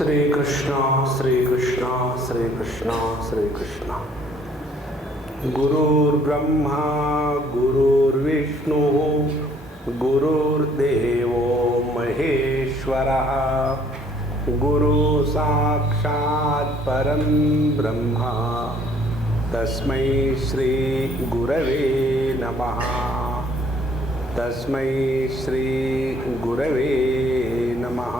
श्री कृष्ण श्री कृष्ण श्री कृष्ण श्री कृष्ण। गुरुर्ब्रह्मा गुरुर्विष्णु गुरुर्देवो महेश्वरः गुरु साक्षात् परं ब्रह्म तस्मै श्री गुरवे नमः। तस्मै श्री गुरवे नमः।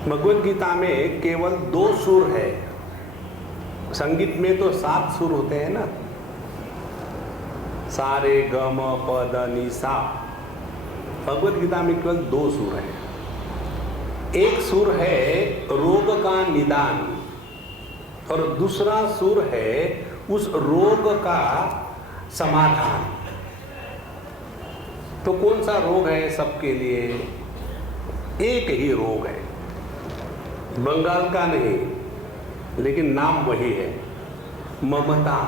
भगवद गीता में केवल 2 सुर है। संगीत में तो 7 सुर होते हैं ना, सा रे ग म प द नि सा। भगवद गीता में केवल 2 सुर है। एक सुर है रोग का निदान और दूसरा सुर है उस रोग का समाधान। तो कौन सा रोग है सबके लिए? एक ही रोग है, बंगाल का नहीं, लेकिन नाम वही है, ममता।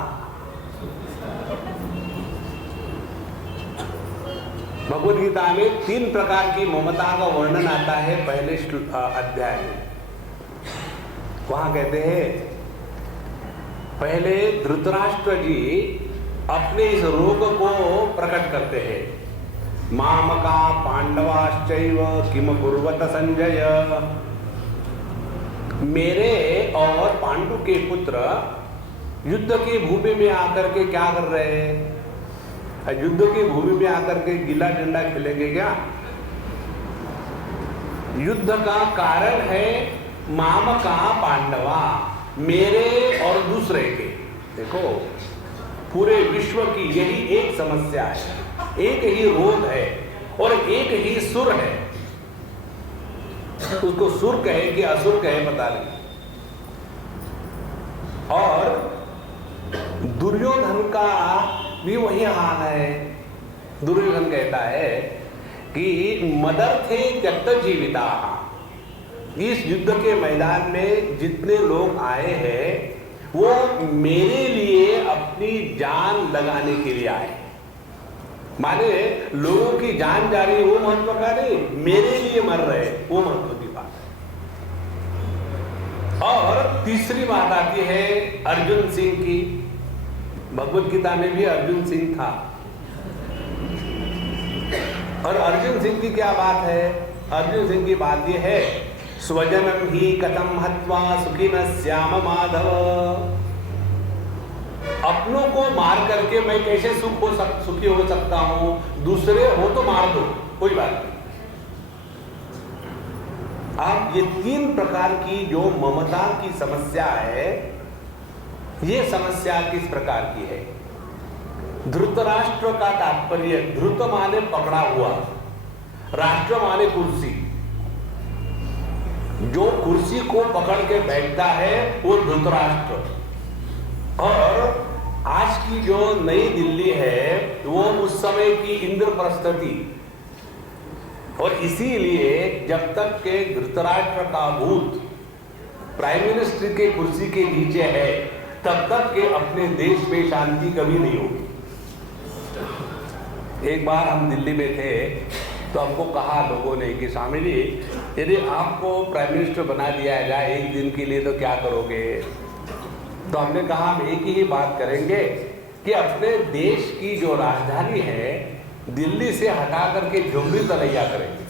भगवद गीता में 3 प्रकार की ममता का वर्णन आता है पहले अध्याय में। वहां कहते हैं, पहले धृतराष्ट्र जी अपने इस रोग को प्रकट करते हैं। मामका पांडवाश्चैव किम कुर्वत संजय। मेरे और पांडु के पुत्र युद्ध की भूमि में आकर के क्या कर रहे हैं? युद्ध की भूमि में आकर के गिल्ला डंडा खेलेंगे क्या? युद्ध का कारण है माम का पांडवा, मेरे और दूसरे के। देखो, पूरे विश्व की यही एक समस्या है, एक ही रोग है और एक ही सुर है। उसको सुर कहे कि असुर कहे पता नहीं। और दुर्योधन का भी वही हाल है। दुर्योधन कहता है कि मदर्थे त्यक्त जीविता। इस युद्ध के मैदान में जितने लोग आए हैं वो मेरे लिए अपनी जान लगाने के लिए आए। माने लोगों की जान जा रही है वो महत्व का नहीं, मेरे लिए मर रहे वो महत्व की बात है। और तीसरी बात आती है अर्जुन सिंह की। भगवद गीता में भी अर्जुन सिंह था। और अर्जुन सिंह की क्या बात है? अर्जुन सिंह की बात यह है, स्वजनम ही कथम हत्वा सुखिनः स्याम माधव। अपनों को मार करके मैं कैसे सुखी हो सकता हूं? दूसरे हो तो मार दो, कोई बात नहीं। अब ये 3 प्रकार की जो ममता की समस्या है, ये समस्या किस प्रकार की है? धृतराष्ट्र का तात्पर्य, धृत माने पकड़ा हुआ, राष्ट्र माने कुर्सी। जो कुर्सी को पकड़ के बैठता है वो धृतराष्ट्र। और आज की जो नई दिल्ली है वो उस समय की इंद्रप्रस्थ थी। और इसीलिए जब तक के धृतराष्ट्र का भूत प्राइम मिनिस्टर के कुर्सी के नीचे है तब तक के अपने देश में शांति कभी नहीं होगी। एक बार हम दिल्ली में थे तो हमको कहा लोगों ने कि स्वामी जी, यदि आपको प्राइम मिनिस्टर बना दिया जाए एक दिन के लिए तो क्या करोगे? तो हमने कहा हम एक ही बात करेंगे कि अपने देश की जो राजधानी है दिल्ली से हटा करके जुम्मली तलैया करेंगे।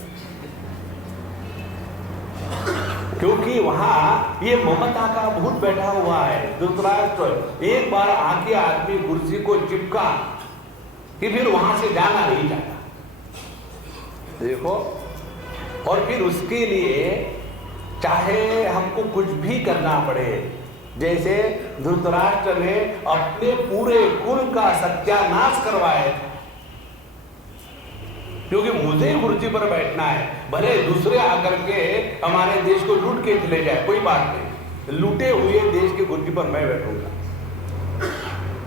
क्योंकि वहां ये ममता का भूत बैठा हुआ है। धृतराष्ट्र एक बार आके आदमी कुर्सी को चिपका कि फिर वहां से जाना नहीं चाहता। देखो, और फिर उसके लिए चाहे हमको कुछ भी करना पड़े, जैसे धृतराष्ट्र ने अपने पूरे कुल का सत्यानाश करवाया था। क्योंकि मुझे कुर्सी पर बैठना है, भले दूसरे आकर के हमारे देश को लूट के चले जाए, कोई बात नहीं, लूटे हुए देश की कुर्सी पर मैं बैठूंगा।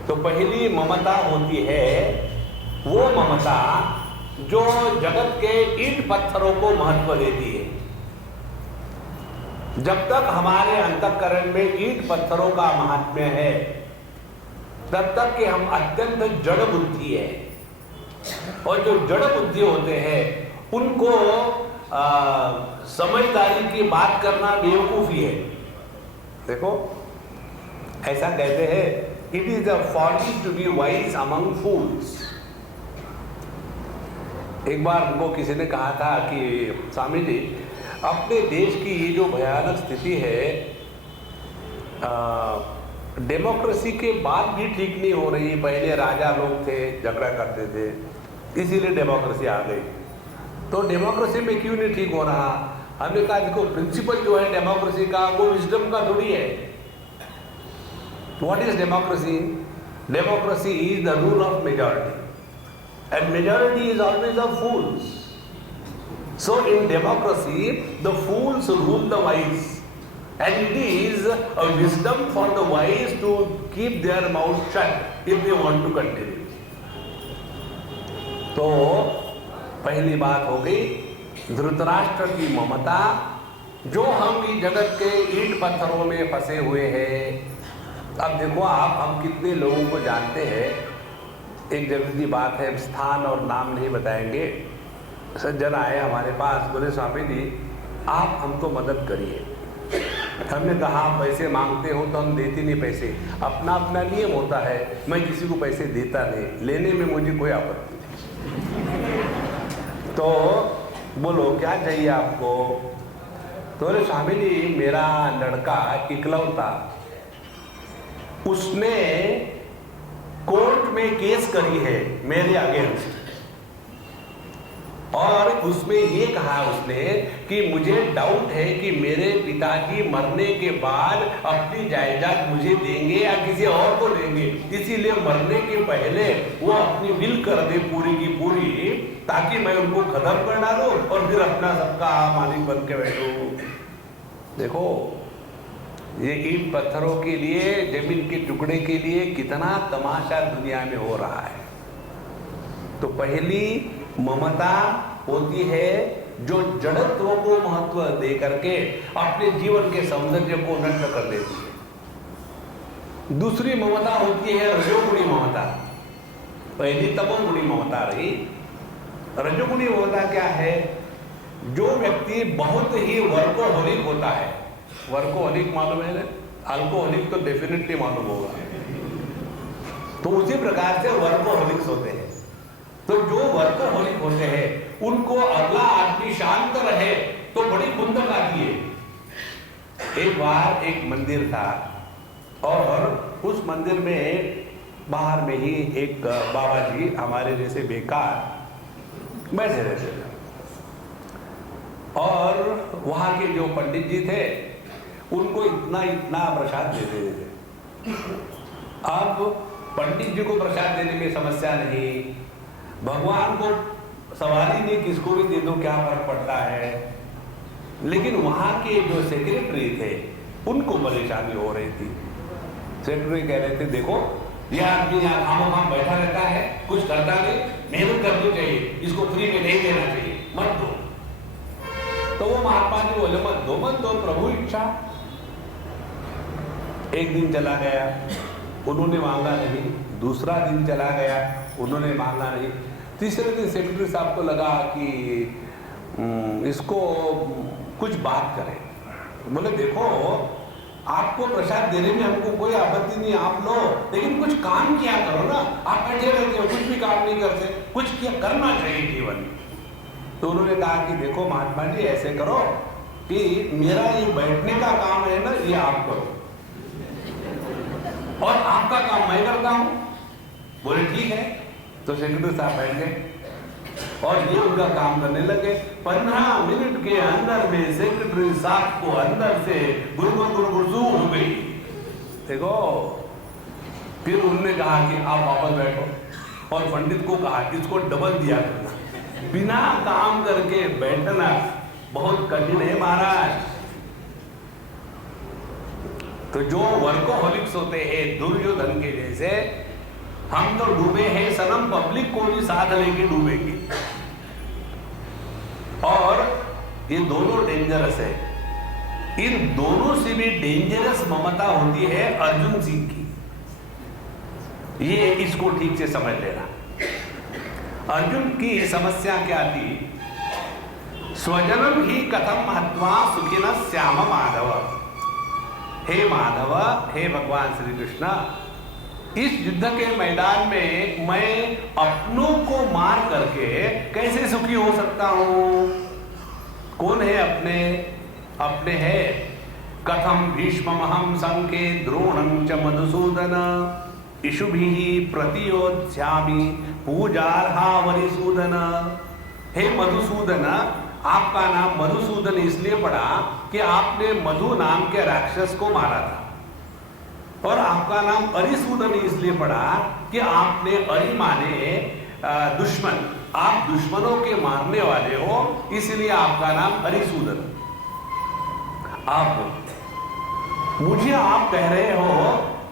तो पहली ममता होती है वो ममता जो जगत के ईंट पत्थरों को महत्व देती है। जब तक हमारे अंतःकरण में ईंट पत्थरों का महात्म्य है तब तक कि हम अत्यंत जड़ बुद्धि है। और जो जड़ बुद्धि होते हैं उनको समझदारी की बात करना बेवकूफी है। देखो ऐसा कहते हैं, it is a folly to be wise among fools. एक बार उनको किसी ने कहा था कि स्वामी जी, अपने देश की ये जो भयानक स्थिति है, डेमोक्रेसी के बाद भी ठीक नहीं हो रही। पहले राजा लोग थे, झगड़ा करते थे, इसीलिए डेमोक्रेसी आ गई। तो डेमोक्रेसी में क्यों नहीं ठीक हो रहा? हमने कहा देखो, प्रिंसिपल जो है डेमोक्रेसी का वो विजडम का थोड़ी है। What is democracy? Democracy is the rule of majority and majority is always of fools. So in democracy the fools rule the wise, and it is a wisdom for the wise to keep their mouth shut if they want to continue. तो पहली बात हो गई धृतराष्ट्र की ममता, जो हम इस जगत के ईंट पत्थरों में फंसे हुए हैं। अब देखो आप, हम कितने लोगों को जानते हैं। एक जरूरी बात है, स्थान और नाम नहीं बताएंगे। सज्जन आए हमारे पास, बोले स्वामी जी आप हमको मदद करिए। हमने कहा पैसे मांगते हो तो हम देते नहीं पैसे, अपना अपना नियम होता है, मैं किसी को पैसे देता नहीं, लेने में मुझे कोई आपत्ति नहीं। तो बोलो क्या चाहिए आपको? तो बोले स्वामी जी मेरा लड़का इकलौता, उसने कोर्ट में केस करी है मेरे अगेंस्ट, और उसमें ये कहा उसने कि मुझे डाउट है कि मेरे पिताजी मरने के बाद अपनी जायदाद मुझे देंगे या किसी और को देंगे, इसीलिए मरने के पहले वो अपनी विल कर दे पूरी की पूरी, ताकि मैं उनको खत्म कर डालूं और फिर अपना सबका मालिक बन के बैठूं। देखो ये ईंट पत्थरों के लिए, जमीन के टुकड़े के लिए कितना तमाशा दुनिया में हो रहा है। तो पहली ममता होती है जो जड़त्व को महत्व दे करके अपने जीवन के सौंदर्य को नष्ट कर देती है। दूसरी ममता होती है रजोगुणी ममता। पहली तमोगुणी ममता रही। रजोगुणी ममता क्या है? जो व्यक्ति बहुत ही वर्कोहोलिक होता है, वर्कोहोलिक मालूम है ना, अल्कोहोलिक तो डेफिनेटली मालूम होगा। तो उसी प्रकार से वर्कोहोलिक्स होते हैं। तो जो वर्कोहोलिक होते हैं उनको अगला आदमी शांत रहे तो बड़ी खुंदक आती है। एक बार एक मंदिर था और उस मंदिर में बाहर में ही एक बाबा जी हमारे जैसे बेकार बैठे रहते थे, और वहां के जो पंडित जी थे उनको इतना इतना प्रसाद देते थे। अब पंडित जी को प्रसाद देने में समस्या नहीं, भगवान को सवाल ही नहीं, किसको भी दे दो क्या फर्क पड़ता है। लेकिन वहां के जो सेक्रेटरी थे उनको परेशानी हो रही थी। सेक्रेटरी कह रहे थे देखो यह आदमी यहाँ खामोखाम बैठा रहता है, कुछ करता नहीं, मेहनत करनी चाहिए, इसको फ्री में नहीं देना चाहिए, मत दो। तो वो महात्मा जी बोले मत दो, प्रभु इच्छा। एक दिन चला गया, उन्होंने मांगा नहीं। दूसरा दिन चला गया, उन्होंने मांगा नहीं। तीसरे दिन सेक्रेटरी साहब को लगा कि इसको कुछ बात करें। बोले देखो आपको प्रसाद देने में हमको कोई आपत्ति नहीं, आप लो, लेकिन कुछ काम किया करो ना। आप बैठे रहते हो, कुछ भी काम नहीं करते, कुछ किया करना चाहिए जीवन। तो उन्होंने कहा कि देखो महात्मा जी ऐसे करो कि मेरा ये बैठने का काम है ना, ये आप करो और आपका काम मैं करता हूं। बोले ठीक है। तो सेक्रेटरी साहब बैठ गए और ये उनका काम करने लगे। 15 मिनट के अंदर में सेक्रेटरी साहब को अंदर से गुरगुरगुरगुरगुरगुरगुर हो गई। देखो फिर उन्होंने कहा कि आप वापस बैठो, और पंडित को कहा इसको डबल दिया करना। बिना काम करके बैठना बहुत कठिन है महाराज। तो जो वर्कोहोलिक्स होते हैं दुर्योधन के जैसे, हम तो डूबे हैं सनम, पब्लिक को भी साथ लेके डूबेंगे। और ये दोनों डेंजरस है। इन दोनों से भी डेंजरस ममता होती है अर्जुन सिंह की। ये इसको ठीक से समझ लेना। अर्जुन की समस्या क्या थी? स्वजनम ही कथम महत्वा सुखिन श्याम माधव। हे माधव, हे भगवान श्री कृष्ण, इस युद्ध के मैदान में मैं अपनों को मार करके कैसे सुखी हो सकता हूं? कौन है अपने? अपने है कथम भीष्ममहं संके द्रोणं च मधुसूदन इषुभिः प्रतियोत्स्यामि पूजार्हा वरिसूदन। हे मधुसूदन, आपका नाम मधुसूदन इसलिए पड़ा कि आपने मधु नाम के राक्षस को मारा था, और आपका नाम अरिसूदन इसलिए पड़ा कि आपने अरि माने दुश्मन, आप दुश्मनों के मारने वाले हो, इसलिए आपका नाम अरिसूदन। आप मुझे आप कह रहे हो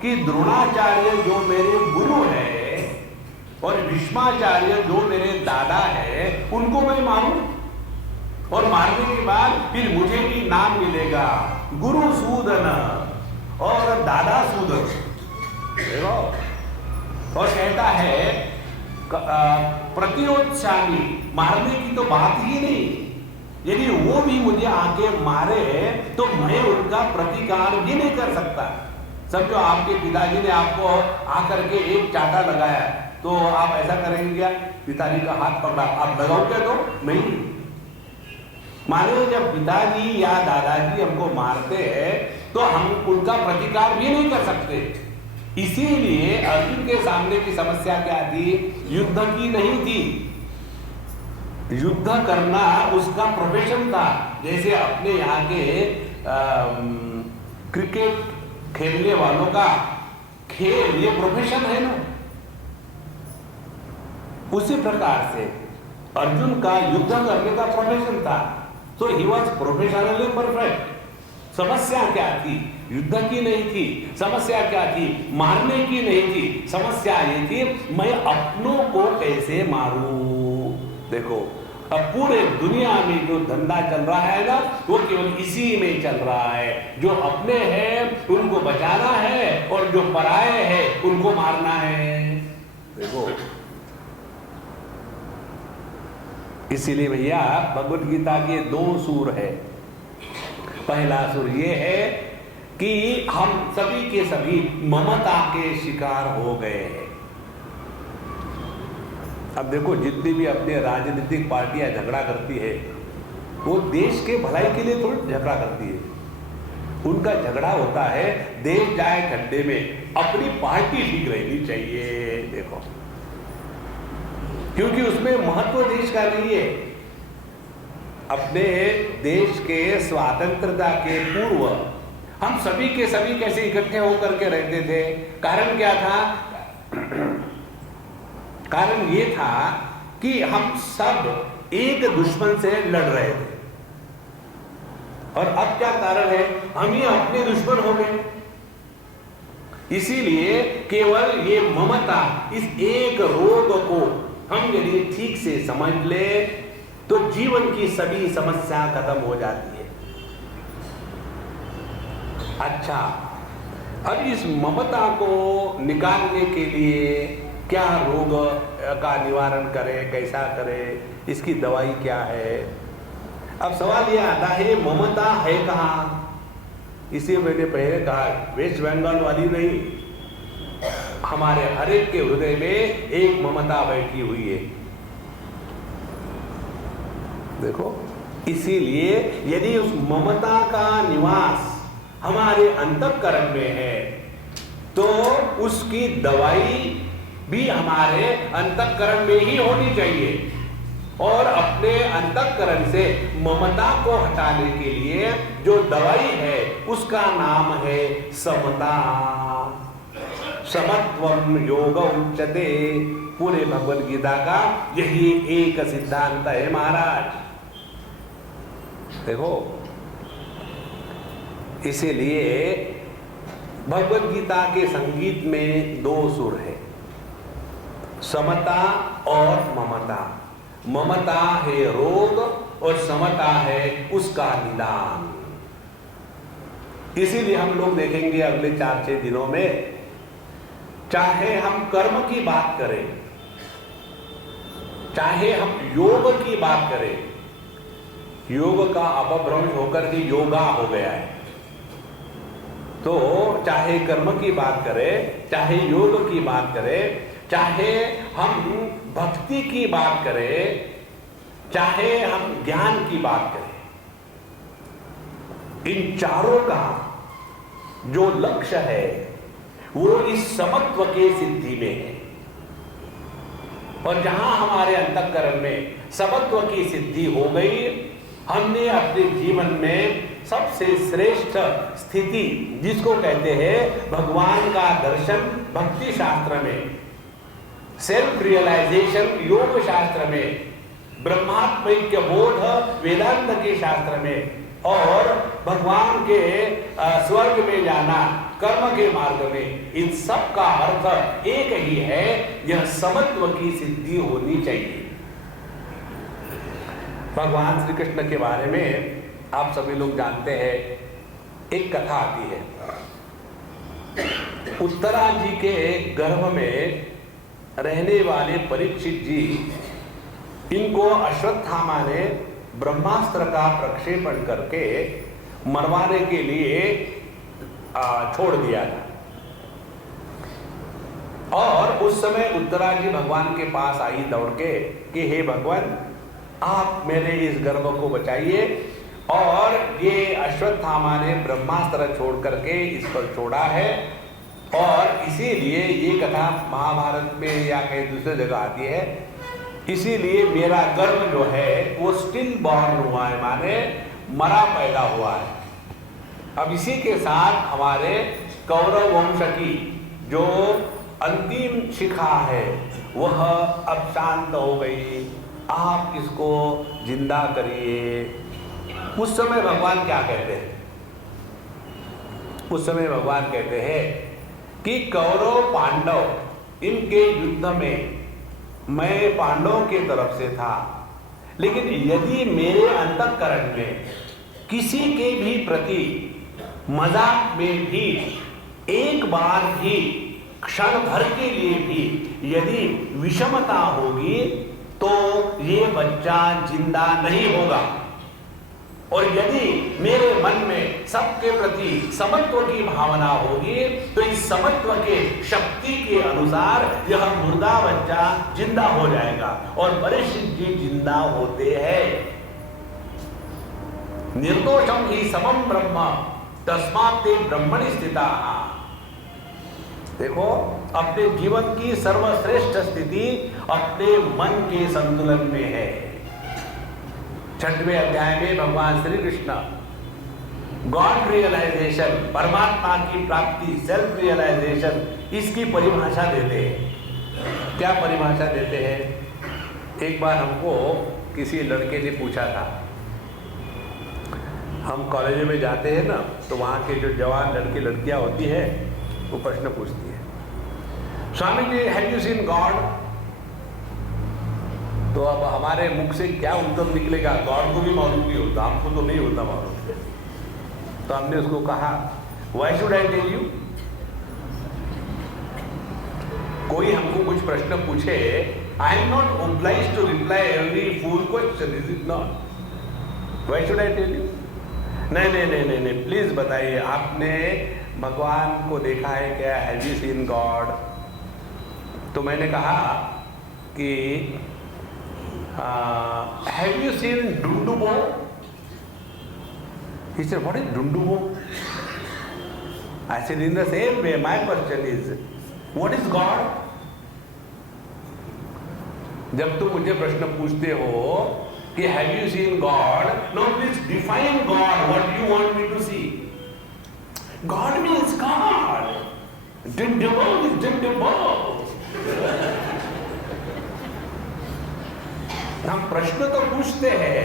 कि द्रोणाचार्य जो मेरे गुरु है और भीष्माचार्य जो मेरे दादा है, उनको मैं मारूं, और मारने के बाद फिर मुझे भी नाम मिलेगा गुरु सूदन और दादा सूदन। और कहता है प्रतियोत्स्यामि, मारने की तो बात ही नहीं, यदि वो भी मुझे आके मारे तो मैं उनका प्रतिकार भी नहीं कर सकता। समझो आपके पिताजी ने आपको आकर के एक चाटा लगाया, तो आप ऐसा करेंगे क्या? पिताजी का हाथ पकड़ा, आप लगाओगे तो नहीं। माने जब पिताजी या दादाजी हमको मारते हैं तो हम उनका प्रतिकार भी नहीं कर सकते। इसीलिए अर्जुन के सामने की समस्या क्या थी? युद्ध की नहीं थी, युद्ध करना उसका प्रोफेशन था। जैसे अपने यहाँ के क्रिकेट खेलने वालों का खेल ये प्रोफेशन है ना, उसी प्रकार से अर्जुन का युद्ध करने का प्रोफेशन था। तो ही वॉज प्रोफेशनली परफेक्ट। समस्या क्या थी? युद्ध की नहीं थी। समस्या क्या थी? मारने की नहीं थी। समस्या ये थी मैं अपनों को कैसे मारूं। देखो अब पूरे दुनिया में जो धंधा चल रहा है ना, वो केवल इसी में चल रहा है। जो अपने हैं उनको बचाना है, और जो पराये हैं उनको मारना है। देखो इसीलिए भैया भगवद गीता के 2 सूर है। पहला सूर ये है कि हम सभी के सभी ममता के शिकार हो गए हैं। अब देखो जितनी भी अपने राजनीतिक पार्टियां झगड़ा करती है, वो देश के भलाई के लिए थोड़ी झगड़ा करती है। उनका झगड़ा होता है देश जाए खड्डे में, अपनी पार्टी ठीक रहनी चाहिए। देखो क्योंकि उसमें महत्व देश का नहीं है। अपने देश के स्वतंत्रता के पूर्व हम सभी के सभी कैसे इकट्ठे होकर के रहते थे? कारण क्या था? कारण ये था कि हम सब एक दुश्मन से लड़ रहे थे, और अब क्या कारण है? हम ही अपने दुश्मन हो गए। इसीलिए केवल ये ममता, इस एक रोग को हम यदि ठीक से समझ ले तो जीवन की सभी समस्या खत्म हो जाती है। अच्छा, अब इस ममता को निकालने के लिए क्या रोग का निवारण करें, कैसा करें, इसकी दवाई क्या है? अब सवाल यह आता है ममता है कहाँ? इसे मैंने पहले कहा, वेस्ट बंगाल वाली नहीं, हमारे हर एक के हृदय में एक ममता बैठी हुई है। देखो इसीलिए यदि उस ममता का निवास हमारे अंतःकरण में है तो उसकी दवाई भी हमारे अंतःकरण में ही होनी चाहिए। और अपने अंतःकरण से ममता को हटाने के लिए जो दवाई है उसका नाम है समता। समत्वम योग उच्यते। पूरे भगवद गीता का यही एक सिद्धांत है महाराज। देखो इसीलिए भगवद गीता के संगीत में 2 सुर है, समता और ममता। ममता है रोग और समता है उसका निदान। इसीलिए हम लोग देखेंगे अगले 4-6 दिनों में, चाहे हम कर्म की बात करें चाहे हम योग की बात करें, योग का अपभ्रंश होकर के योगा हो गया है, तो चाहे कर्म की बात करें, चाहे योग की बात करें, चाहे हम भक्ति की बात करें, चाहे हम ज्ञान की बात करें, इन चारों का जो लक्ष्य है वो इस समत्व के सिद्धि में है। और जहां हमारे अंतःकरण में समत्व की सिद्धि हो गई, हमने अपने जीवन में सबसे श्रेष्ठ स्थिति जिसको कहते हैं भगवान का दर्शन भक्ति शास्त्र में, सेल्फ रियलाइजेशन योग शास्त्र में, ब्रह्मात्मैक्य बोध वेदांत के शास्त्र में, और भगवान के स्वर्ग में जाना कर्म के मार्ग में, इन सब का अर्थ एक ही है, यह समत्व की सिद्धि होनी चाहिए। भगवान श्री कृष्ण के बारे में आप सभी लोग जानते हैं, एक कथा आती है। उत्तरा जी के गर्भ में रहने वाले परीक्षित जी, इनको अश्वत्थामा ने ब्रह्मास्त्र का प्रक्षेपण करके मरवाने के लिए छोड़ दिया था। और उस समय उत्तरा जी भगवान के पास आई दौड़ के कि हे भगवान, आप मेरे इस गर्भ को बचाइए, और ये अश्वत्थामा ने ब्रह्मास्त्र छोड़ करके इस पर छोड़ा है, और इसीलिए ये कथा महाभारत में या कहीं दूसरी जगह आती है, इसीलिए मेरा गर्भ जो है वो स्टिल बॉर्न हुआ है, माने मरा पैदा हुआ है। अब इसी के साथ हमारे कौरव वंश की जो अंतिम शिखा है वह अब शांत हो गई, आप इसको जिंदा करिए। उस समय भगवान क्या कहते हैं? उस समय भगवान कहते हैं कि कौरव पांडव इनके युद्ध में मैं पांडवों के तरफ से था, लेकिन यदि मेरे अंतःकरण में किसी के भी प्रति मजाक में भी एक बार भी क्षण भर के लिए भी यदि विषमता होगी तो ये बच्चा जिंदा नहीं होगा। और यदि मेरे मन में सबके प्रति समत्व की भावना होगी तो इस समत्व के शक्ति के अनुसार यह मुर्दा बच्चा जिंदा हो जाएगा। और परीक्षित जी जिंदा होते हैं। निर्दोषम ही समम ब्रह्म तस्मात् ते ब्रह्मणि स्थिताः। देखो, अपने जीवन की सर्वश्रेष्ठ स्थिति अपने मन के संतुलन में है। 6वें अध्याय में भगवान श्री कृष्ण गॉड रियलाइजेशन, परमात्मा की प्राप्ति, सेल्फ रियलाइजेशन, इसकी परिभाषा देते हैं। क्या परिभाषा देते हैं? एक बार हमको किसी लड़के ने पूछा था, हम कॉलेज में जाते हैं ना, तो वहाँ के जो जवान लड़के लड़कियाँ होती है वो प्रश्न पूछती है, Swami ji have you seen God? तो अब हमारे मुख से क्या उत्तर निकलेगा? गॉड को भी मालूम नहीं होता, हमको तो नहीं होता मालूम। तो हमने उसको कहा, why should I tell you? कोई हमको कुछ प्रश्न पूछे, I am not obliged to reply every fool question, is it not? Why should I tell you? नहीं, प्लीज बताइए, आपने भगवान को देखा है क्या? Have you seen God? तो मैंने कहा कि हैव यू सीन डुंडुबो? He said, what is डुंडुबो? I said, in the same way, my question is, what is God? जब तुम मुझे प्रश्न पूछते हो कि have you seen God? Now please define God. What do you want me to see? God means God. Dindabo is dindabo. हम प्रश्न तो पूछते हैं,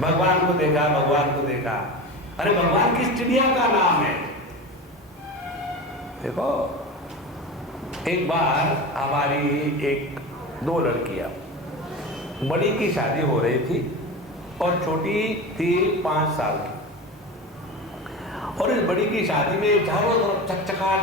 भगवान को देखा, भगवान को देखा। अरे भगवान किस चिड़िया का नाम है? देखो, एक बार हमारी दो लड़कियां, बड़ी की शादी हो रही थी और छोटी थी 5 साल की। और इस बड़ी की शादी में चारों तरफ चकचकाहट,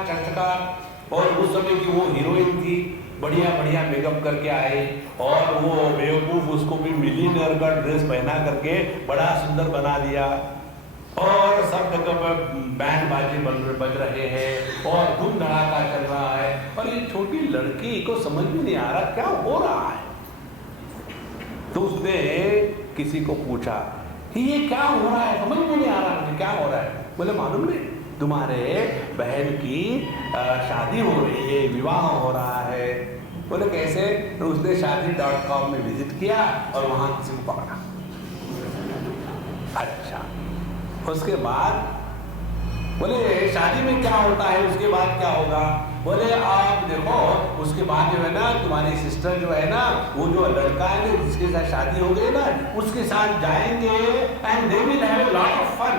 और उस समय की वो हीरोइन थी, बढ़िया बढ़िया मेकअप करके आए और वो बेवकूफ उसको भी मिलीनियर का ड्रेस पहना करके बड़ा सुंदर बना दिया और सब जगह पर बैंड बाजे बज रहे हैं और धूम धड़ाका चल रहा है और ये छोटी लड़की को समझ में नहीं आ रहा क्या हो रहा है। तो उसने किसी को पूछा ये क्या हो रहा है, समझ में नहीं आ रहा क्या हो रहा है। बोले मालूम नहीं, तुम्हारे बहन की शादी हो रही है, विवाह हो रहा है। बोले कैसे? तो उसने शादी.com में विजिट किया और वहां किसी को पकड़ा। अच्छा, उसके बाद बोले शादी में क्या होता है, उसके बाद क्या होगा? बोले आप देखो उसके बाद जो है ना तुम्हारी सिस्टर जो है ना वो जो लड़का है ना जिसके साथ शादी हो गई ना उसके साथ जाएंगे and they will have a lot of fun.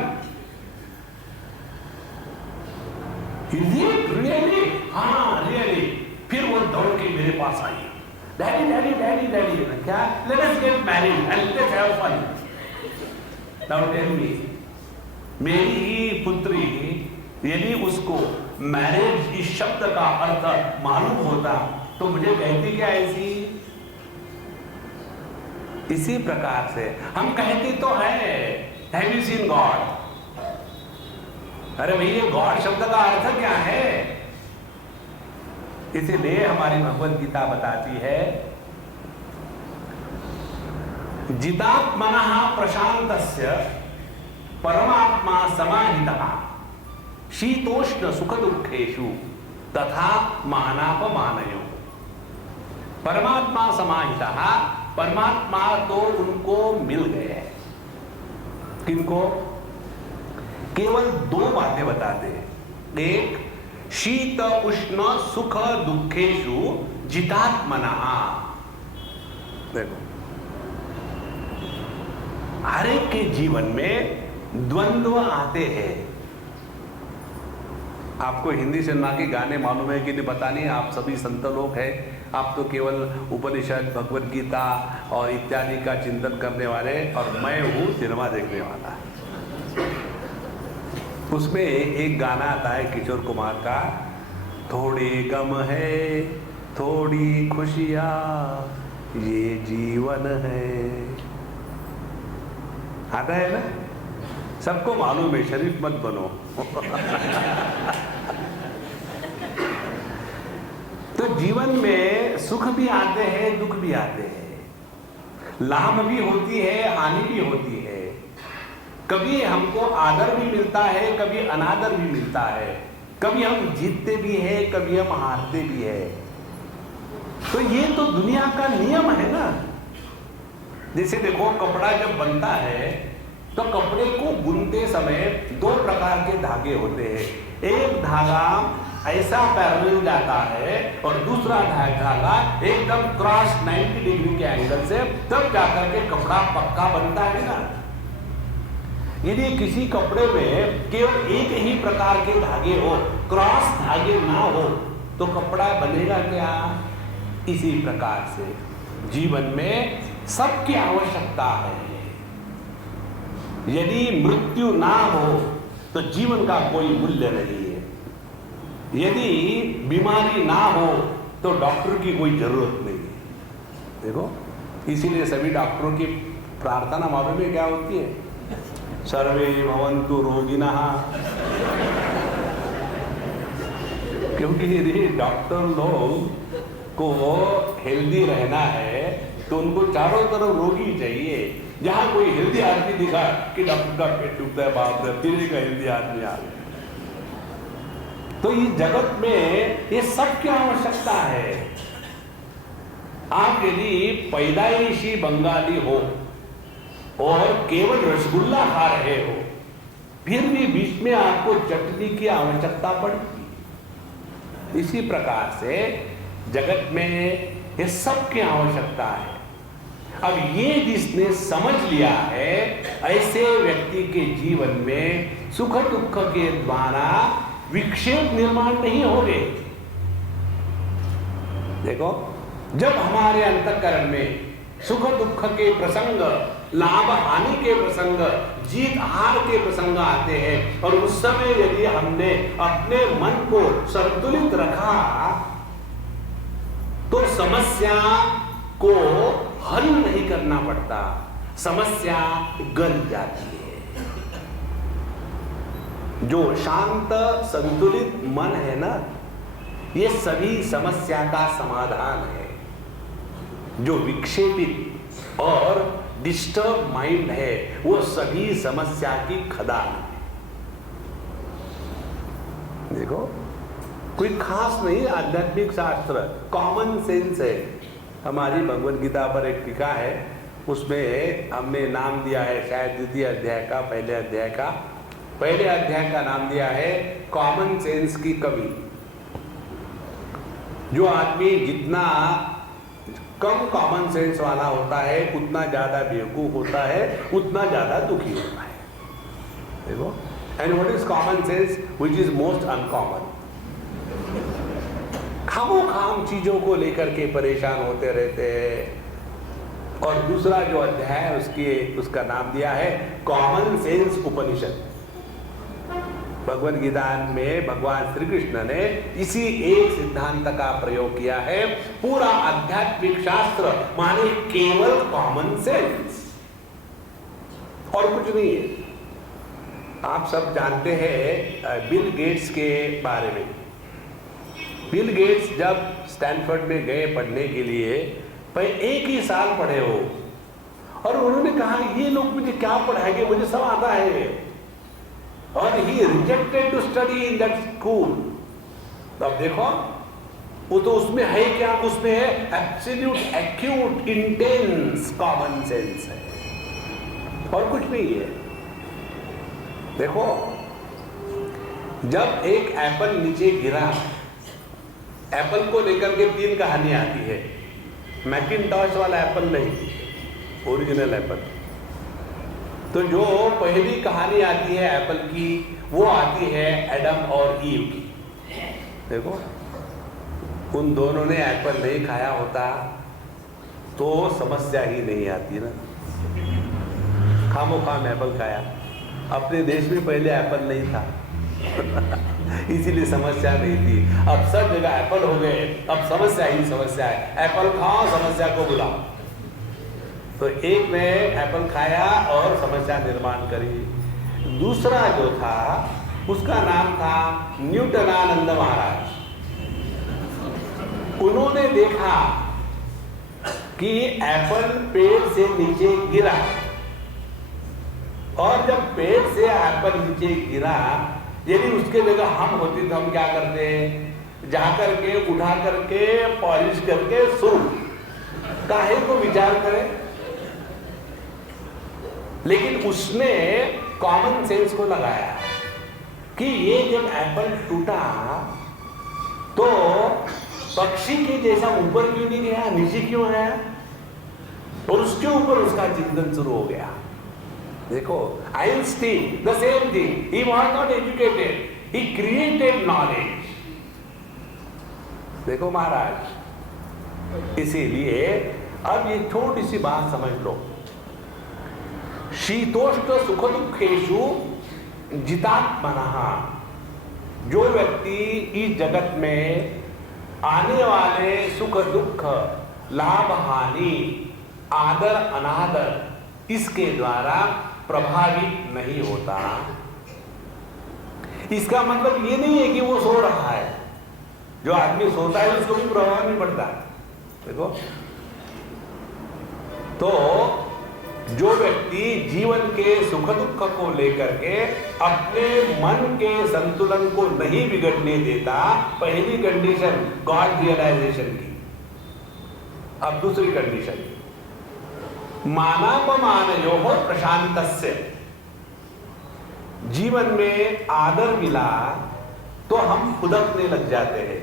Is it really? हाँ really। फिर वो दौड़ के मेरे पास आई, डैडी डैडी डैडी डैडी क्या? Let us get married and let's have fun। Now tell me, मेरी ही पुत्री यदि उसको मैरिज इस शब्द का अर्थ मालूम होता तो मुझे कहती क्या ऐसी? इसी प्रकार से हम कहते तो है Have you seen God? अरे भैया गॉड शब्द का अर्थ क्या है? इसीलिए हमारी भगवद गीता बताती है जितात्मनः प्रशांतस्य परमात्मा समाहितः शीतोष्ण सुख दुखेषु तथा मानापमानयो। परमात्मा समाहितः, परमात्मा तो उनको मिल गए। किनको? केवल दो बातें बताते हैं। एक, शीत उष्ण सुख दुखेषु जितात्मनः। देखो हर एक के जीवन में द्वंद्व आते हैं। आपको हिंदी सिनेमा के गाने मालूम है कि नहीं पता नहीं, आप सभी संत लोग हैं, आप तो केवल उपनिषद भगवद गीता और इत्यादि का चिंतन करने वाले, और मैं हूँ सिनेमा देखने वाला। उसमें एक गाना आता है किशोर कुमार का, थोड़ी गम है थोड़ी खुशियाँ ये जीवन है। आता है ना, सबको मालूम है, शरीफ मत बनो। तो जीवन में सुख भी आते हैं दुख भी आते हैं, लाभ भी होती है हानि भी होती है। कभी हमको आदर भी मिलता है कभी अनादर भी मिलता है, कभी हम जीतते भी हैं कभी हम हारते भी हैं। तो ये तो दुनिया का नियम है ना। जैसे देखो कपड़ा जब बनता है तो कपड़े को बुनते समय दो प्रकार के धागे होते हैं। एक धागा ऐसा पैरेलल जाता है और दूसरा धागा एकदम क्रॉस 90 डिग्री के एंगल से, तब जाकर के कपड़ा पक्का बनता है ना। यदि किसी कपड़े में केवल एक ही प्रकार के धागे हो, क्रॉस धागे ना हो, तो कपड़ा बनेगा क्या? इसी प्रकार से जीवन में सबकी आवश्यकता है। यदि मृत्यु ना हो तो जीवन का कोई मूल्य नहीं है। यदि बीमारी ना हो तो डॉक्टर की कोई जरूरत नहीं है। देखो इसीलिए सभी डॉक्टरों की प्रार्थना मालूम है क्या होती है? सर्वे भवन्तु रोगिनः। क्योंकि यदि डॉक्टर लोग को हेल्दी रहना है तो उनको चारों तरफ रोगी चाहिए। जहां कोई हेल्दी आदमी दिखा कि डॉक्टर का पेट दुखता है, बाप रे तेरे का हेल्दी आदमी आ गया। तो इस जगत में ये सब की आवश्यकता है। आप यदि पैदाइशी बंगाली हो और केवल रसगुल्ला खा रहे हो, फिर भी बीच में आपको चटनी की आवश्यकता पड़ती। इसी प्रकार से जगत में ये सब की आवश्यकता है। अब ये जिसने समझ लिया है, ऐसे व्यक्ति के जीवन में सुख दुख के द्वारा विक्षेप निर्माण नहीं हो गए। देखो जब हमारे अंतःकरण में सुख दुख के प्रसंग, लाभ हानि के प्रसंग, जीत हार के प्रसंग आते हैं, और उस समय यदि हमने अपने मन को संतुलित रखा तो समस्या को हल नहीं करना पड़ता, समस्या गल जाती है। जो शांत संतुलित मन है ना, ये सभी समस्या का समाधान है। जो विक्षेपित और डिस्टर्ब माइंड है वो सभी समस्या की खदान है। देखो, कोई खास नहीं आध्यात्मिक शास्त्र, कॉमन सेंस है। हमारी भगवद गीता पर एक टीका है, उसमें हमने नाम दिया है, शायद द्वितीय अध्याय का, पहले अध्याय का नाम दिया है कॉमन सेंस की कमी। जो आदमी जितना कम कॉमन सेंस वाला होता है उतना ज्यादा बेवकूफ होता है, उतना ज्यादा दुखी होता है। देखो, and what is common sense which is most uncommon. खामोखाम चीजों को लेकर के परेशान होते रहते हैं। और दूसरा जो अध्याय है उसका नाम दिया है कॉमन सेंस उपनिषद। भगवद गीता में भगवान श्री कृष्ण ने इसी एक सिद्धांत का प्रयोग किया है। पूरा आध्यात्मिक शास्त्र माने केवल कॉमन सेंस और कुछ नहीं है। आप सब जानते हैं बिल गेट्स के बारे में। बिल गेट्स जब स्टैनफोर्ड में गए पढ़ने के लिए, एक ही साल पढ़े हो, और उन्होंने कहा ये लोग मुझे क्या पढ़ाएंगे, मुझे सब आता है। और he rejected to study in that school। तो अब देखो, वो तो उसमें है क्या, उसमें है absolute acute intense common sense है और कुछ नहीं है। देखो, जब एक एप्पल नीचे गिरा, एप्पल को लेकर के 3 कहानी आती है। मैकिंटॉश वाला एप्पल नहीं, ओरिजिनल एप्पल। तो जो पहली कहानी आती है एप्पल की, वो आती है एडम और ईव की। देखो, उन दोनों ने एप्पल नहीं खाया होता तो समस्या ही नहीं आती ना। खामोखाम एप्पल खाया। अपने देश में पहले एप्पल नहीं था इसीलिए समस्या नहीं थी। अब सब जगह एप्पल हो गए, अब समस्या ही समस्या है। एप्पल खाओ, समस्या को बुलाओ। तो एक ने एप्पल खाया और समस्या निर्माण करी। दूसरा जो था उसका नाम था न्यूटनानंद महाराज। उन्होंने देखा कि एप्पल पेड़ से नीचे गिरा, और जब पेड़ से एप्पल नीचे गिरा, यदि उसके जगह हम होती तो हम क्या करते, जा करके उठा करके पॉलिश करके सुन, काहे को विचार करें। लेकिन उसने कॉमन सेंस को लगाया कि ये जब एप्पल टूटा तो पक्षी के जैसा ऊपर क्यों नहीं गया, नीचे क्यों आया, और उसके ऊपर उसका चिंतन शुरू हो गया। देखो, Einstein the same thing, he was not educated, he created knowledge. देखो महाराज, इसीलिए अब ये छोटी सी बात समझ लो। शीतोष्ण सुख दुखेषु जितात्मनः। जो व्यक्ति इस जगत में आने वाले सुख दुख, लाभ हानि, आदर अनादर, इसके द्वारा प्रभावित नहीं होता। इसका मतलब ये नहीं है कि वो सो रहा है। जो आदमी सोता है उसको भी प्रभाव नहीं पड़ता। देखो, तो जो व्यक्ति जीवन के सुख दुख को लेकर के अपने मन के संतुलन को नहीं बिगड़ने देता, पहली कंडीशन गॉड रियलाइजेशन की। अब दूसरी कंडीशन, मानापमानयोः प्रशांतस्य। जीवन में आदर मिला तो हम खुदकने लग जाते हैं,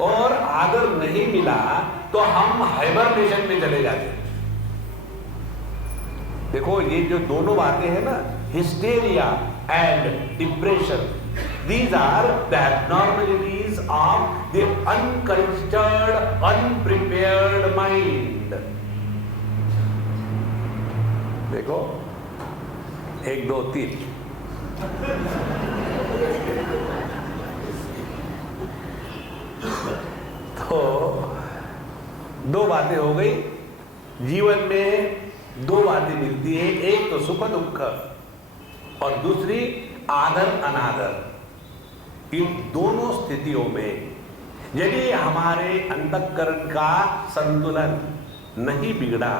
और आदर नहीं मिला तो हम हाइबरनेशन में चले जाते हैं। देखो, ये जो दोनों बातें हैं ना, hysteria and depression, these are the abnormalities of the uncultured, unprepared mind. देखो, 1 2 3। तो दो बातें हो गई। जीवन में दो बातें मिलती है, एक तो सुख दुख और दूसरी आदर अनादर। इन दोनों स्थितियों में यदि हमारे अंतःकरण का संतुलन नहीं बिगड़ा,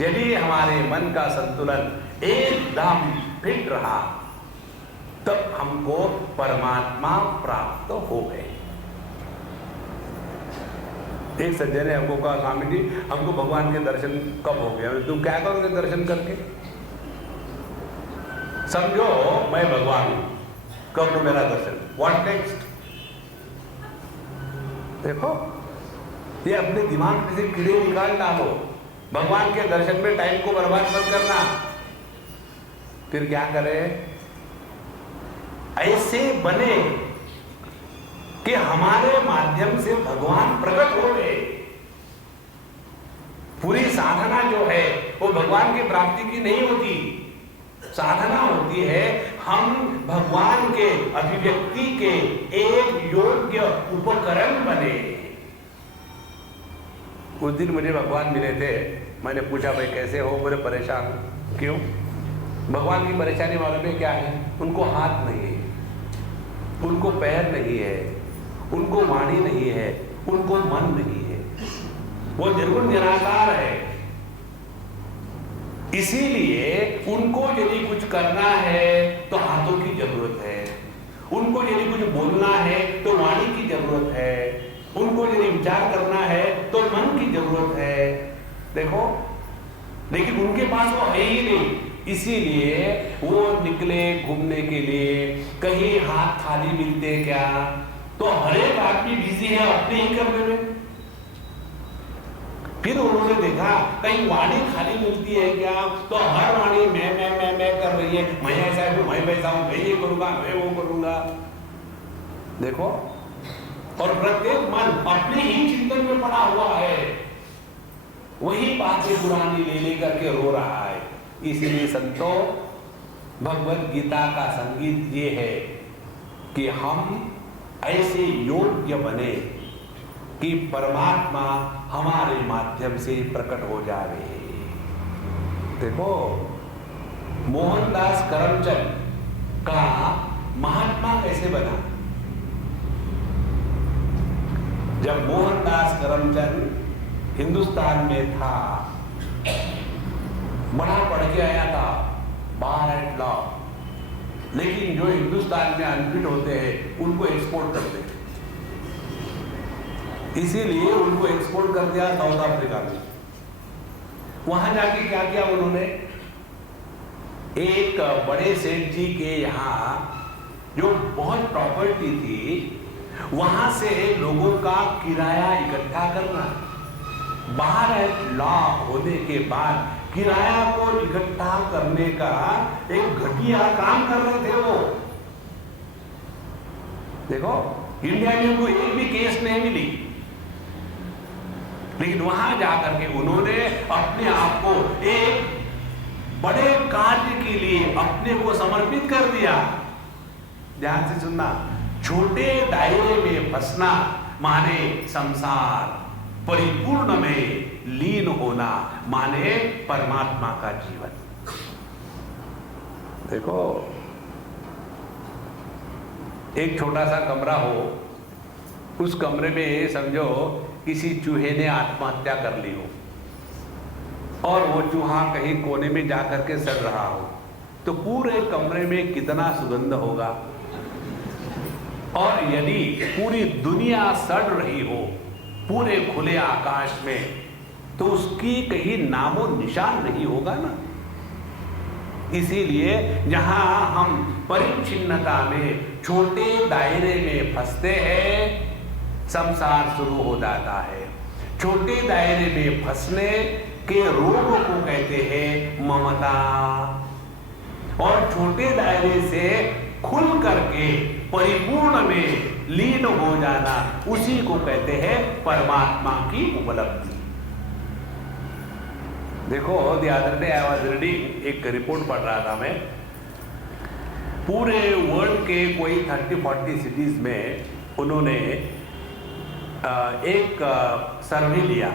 यदि हमारे मन का संतुलन एकदम फिट रहा, तब हमको परमात्मा प्राप्त हो गए। एक सज्जन ने हमको कहा, स्वामी जी हमको भगवान के दर्शन कब हो गया? तुम क्या करोगे दर्शन करके? समझो मैं भगवान हूं, कर लो मेरा दर्शन, व्हाट नेक्स्ट? देखो, ये अपने दिमाग में से कीड़े निकाल डालो। भगवान के दर्शन में टाइम को बर्बाद मत करना। फिर क्या करें? ऐसे बने कि हमारे माध्यम से भगवान प्रकट हो गए। पूरी साधना जो है वो भगवान की प्राप्ति की नहीं होती। साधना होती है हम भगवान के अभिव्यक्ति के एक योग्य उपकरण बने। उस दिन मुझे भगवान मिले थे, मैंने पूछा भाई कैसे हो? बोले परेशान हूं। क्यों? भगवान की परेशानी मालूम है क्या है? उनको हाथ नहीं है, उनको पैर नहीं है, उनको वाणी नहीं है, उनको मन नहीं है, वो निर्गुण निराकार है। इसीलिए उनको यदि कुछ करना है तो हाथों की जरूरत है, उनको यदि कुछ बोलना है तो वाणी की जरूरत है, उनको यदि विचार करना है तो मन की जरूरत है। देखो, लेकिन उनके पास वो है ही नहीं। इसीलिए वो निकले घूमने के लिए, कहीं हाथ खाली मिलते क्या? तो हर एक आदमी बिजी है अपने ही करने में। फिर उन्होंने देखा कहीं वाणी खाली मिलती है क्या? तो हर वाणी मैं कर रही है, मैं ऐसा हूं, मैं वैसा हूं, मैं ये करूंगा, मैं वो करूंगा। देखो, और प्रत्येक मन अपने ही चिंतन में पड़ा हुआ है, वही बातें पुरानी ले लेकर के रो रहा है। इसीलिए संतों, भगवद गीता का संगीत ये है कि हम ऐसे योग्य बने कि परमात्मा हमारे माध्यम से प्रकट हो जावे। देखो, मोहनदास करमचंद का महात्मा कैसे बना? जब मोहनदास करमचंद हिंदुस्तान में था, बड़ा पढ़ के आया था, बार एट लॉ, लेकिन जो हिंदुस्तान में अनफिट होते हैं उनको एक्सपोर्ट करते हैं। इसीलिए उनको एक्सपोर्ट कर दिया साउथ अफ्रीका में। वहां जाके क्या किया उन्होंने? एक बड़े सेठ जी के यहाँ जो बहुत प्रॉपर्टी थी, वहां से लोगों का किराया इकट्ठा करना। बाहर एट लॉ होने के बाद किराया को इकट्ठा करने का एक घटिया काम कर रहे थे वो। देखो, इंडिया में उनको एक भी केस नहीं मिली, लेकिन वहां जाकर के उन्होंने अपने आप को एक बड़े कार्य के लिए अपने को समर्पित कर दिया। ध्यान से सुनना, छोटे दायरे में फंसना माने संसार, परिपूर्ण में लीन होना माने परमात्मा का जीवन। देखो, एक छोटा सा कमरा हो, उस कमरे में समझो किसी चूहे ने आत्महत्या कर ली हो और वो चूहा कहीं कोने में जाकर के सड़ रहा हो, तो पूरे कमरे में कितना सुगंध होगा। और यदि पूरी दुनिया सड़ रही हो पूरे खुले आकाश में, तो उसकी कहीं नामो निशान नहीं होगा ना। इसीलिए जहां हम परिच्छिन्नता में, छोटे दायरे में फंसते हैं, संसार शुरू हो जाता है। छोटे दायरे में फंसने के रोग को कहते हैं ममता, और छोटे दायरे से खुल करके परिपूर्ण में लीन हो जाना, उसी को कहते हैं परमात्मा की उपलब्धि। देखो, the other day I was reading, एक रिपोर्ट पढ़ रहा था मैं, पूरे वर्ल्ड के कोई 30-40 सिटीज में उन्होंने एक सर्वे लिया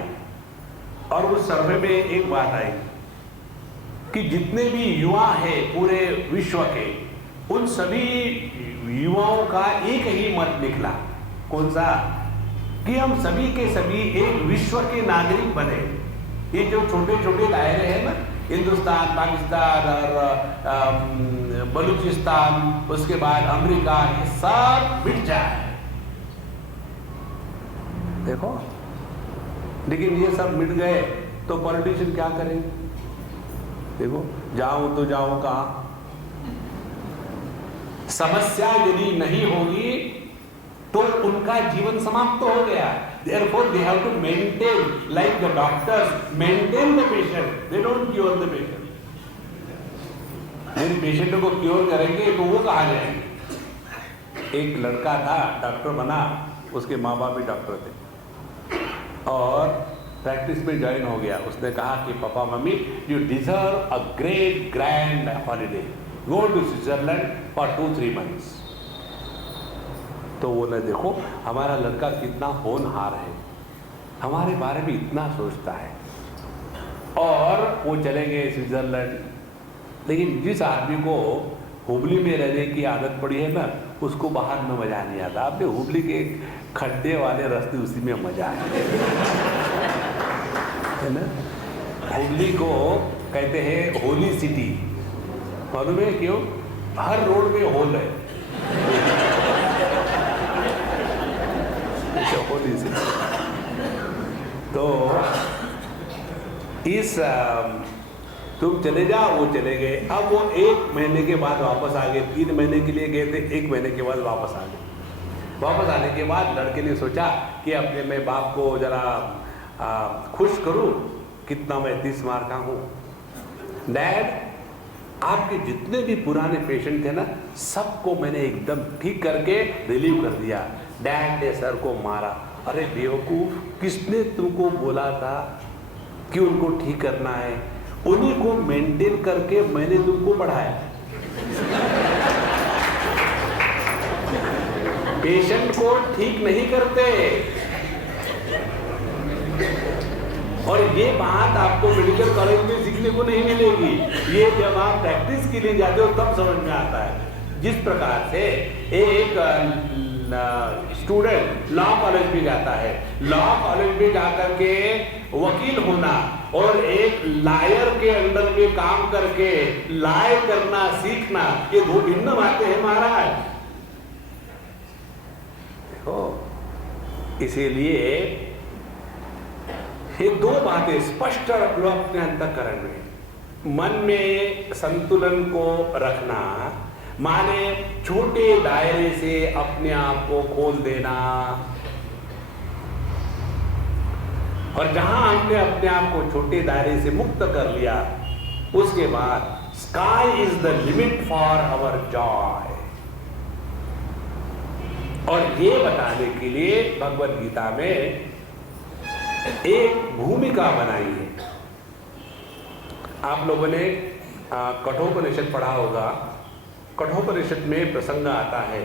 और उस सर्वे में एक बात आई कि जितने भी युवा हैं पूरे विश्व के, उन सभी युवाओं का एक ही मत निकला। कौन सा? कि हम सभी के सभी एक विश्व के नागरिक बने। ये जो छोटे छोटे दायरे हैं ना, हिंदुस्तान, पाकिस्तान और बलूचिस्तान, उसके बाद अमेरिका, ये सब मिट जाए। देखो, लेकिन ये सब मिट गए तो पॉलिटिशियन क्या करेंगे? देखो, जाऊं तो जाऊं कहां? समस्या यदि नहीं होगी तो उनका जीवन समाप्त हो गया। Therefore, they have to maintain, like the doctors maintain the patient. They don't cure the patient. जिन पेशेंटों को क्योर करेंगे तो वो कहाँ जाएंगे? एक लड़का था, डॉक्टर बना, उसके माँ बाप भी डॉक्टर थे और प्रैक्टिस में ज्वाइन हो गया। उसने कहा कि पापा मम्मी, you deserve a great grand holiday, go to Switzerland for 2-3 months। तो वो न देखो हमारा लड़का कितना होनहार है, हमारे बारे में इतना सोचता है, और वो चले गए स्विट्जरलैंड। लेकिन जिस आदमी को हुबली में रहने की आदत पड़ी है ना, उसको बाहर में मजा नहीं आता। आपने हुबली के खड्डे वाले रास्ते, उसी में मजा है ना। हुबली को कहते हैं होली सिटी, मालूम है क्यों? हर रोड में होल है। Holy city. तो इस तुम चले जाओ, वो चले गए। अब वो 1 महीने के बाद वापस आ गए। 3 महीने के लिए गए थे, 1 महीने के बाद वापस आ गए। वापस आने के बाद लड़के ने सोचा कि अपने मैं बाप को जरा खुश करूं, कितना मैं 30 मार का हूं। डैड, आपके जितने भी पुराने पेशेंट थे ना, सबको मैंने एकदम ठीक करके रिलीव कर दिया। डैड ने सर को मारा। अरे बेवकूफ, किसने तुमको बोला था कि उनको ठीक करना है? उन्हीं को मेंटेन करके मैंने तुमको बढ़ाया। पेशेंट को ठीक नहीं करते। और ये बात आपको मेडिकल कॉलेज में सीखने को नहीं मिलेगी। ये जब आप प्रैक्टिस के लिए जाते हो तब समझ में आता है। जिस प्रकार से एक स्टूडेंट लॉ कॉलेज में जाता है, लॉ कॉलेज में जाकर के वकील होना और एक लायर के अंडर में काम करके लाय करना सीखना, ये 2 भिन्न बातें हैं महाराज। देखो, इसीलिए ये 2 बातें स्पष्ट रख लो अपने अंतःकरण में। मन में संतुलन को रखना माने छोटे दायरे से अपने आप को खोल देना, और जहां हमने अपने आप को छोटे दायरे से मुक्त कर लिया, उसके बाद sky is the limit for our joy. और ये बताने के लिए भगवद गीता में एक भूमिका बनाई है। आप लोगों ने कठोपनिषद पढ़ा होगा। कठोपनिषद में प्रसंग आता है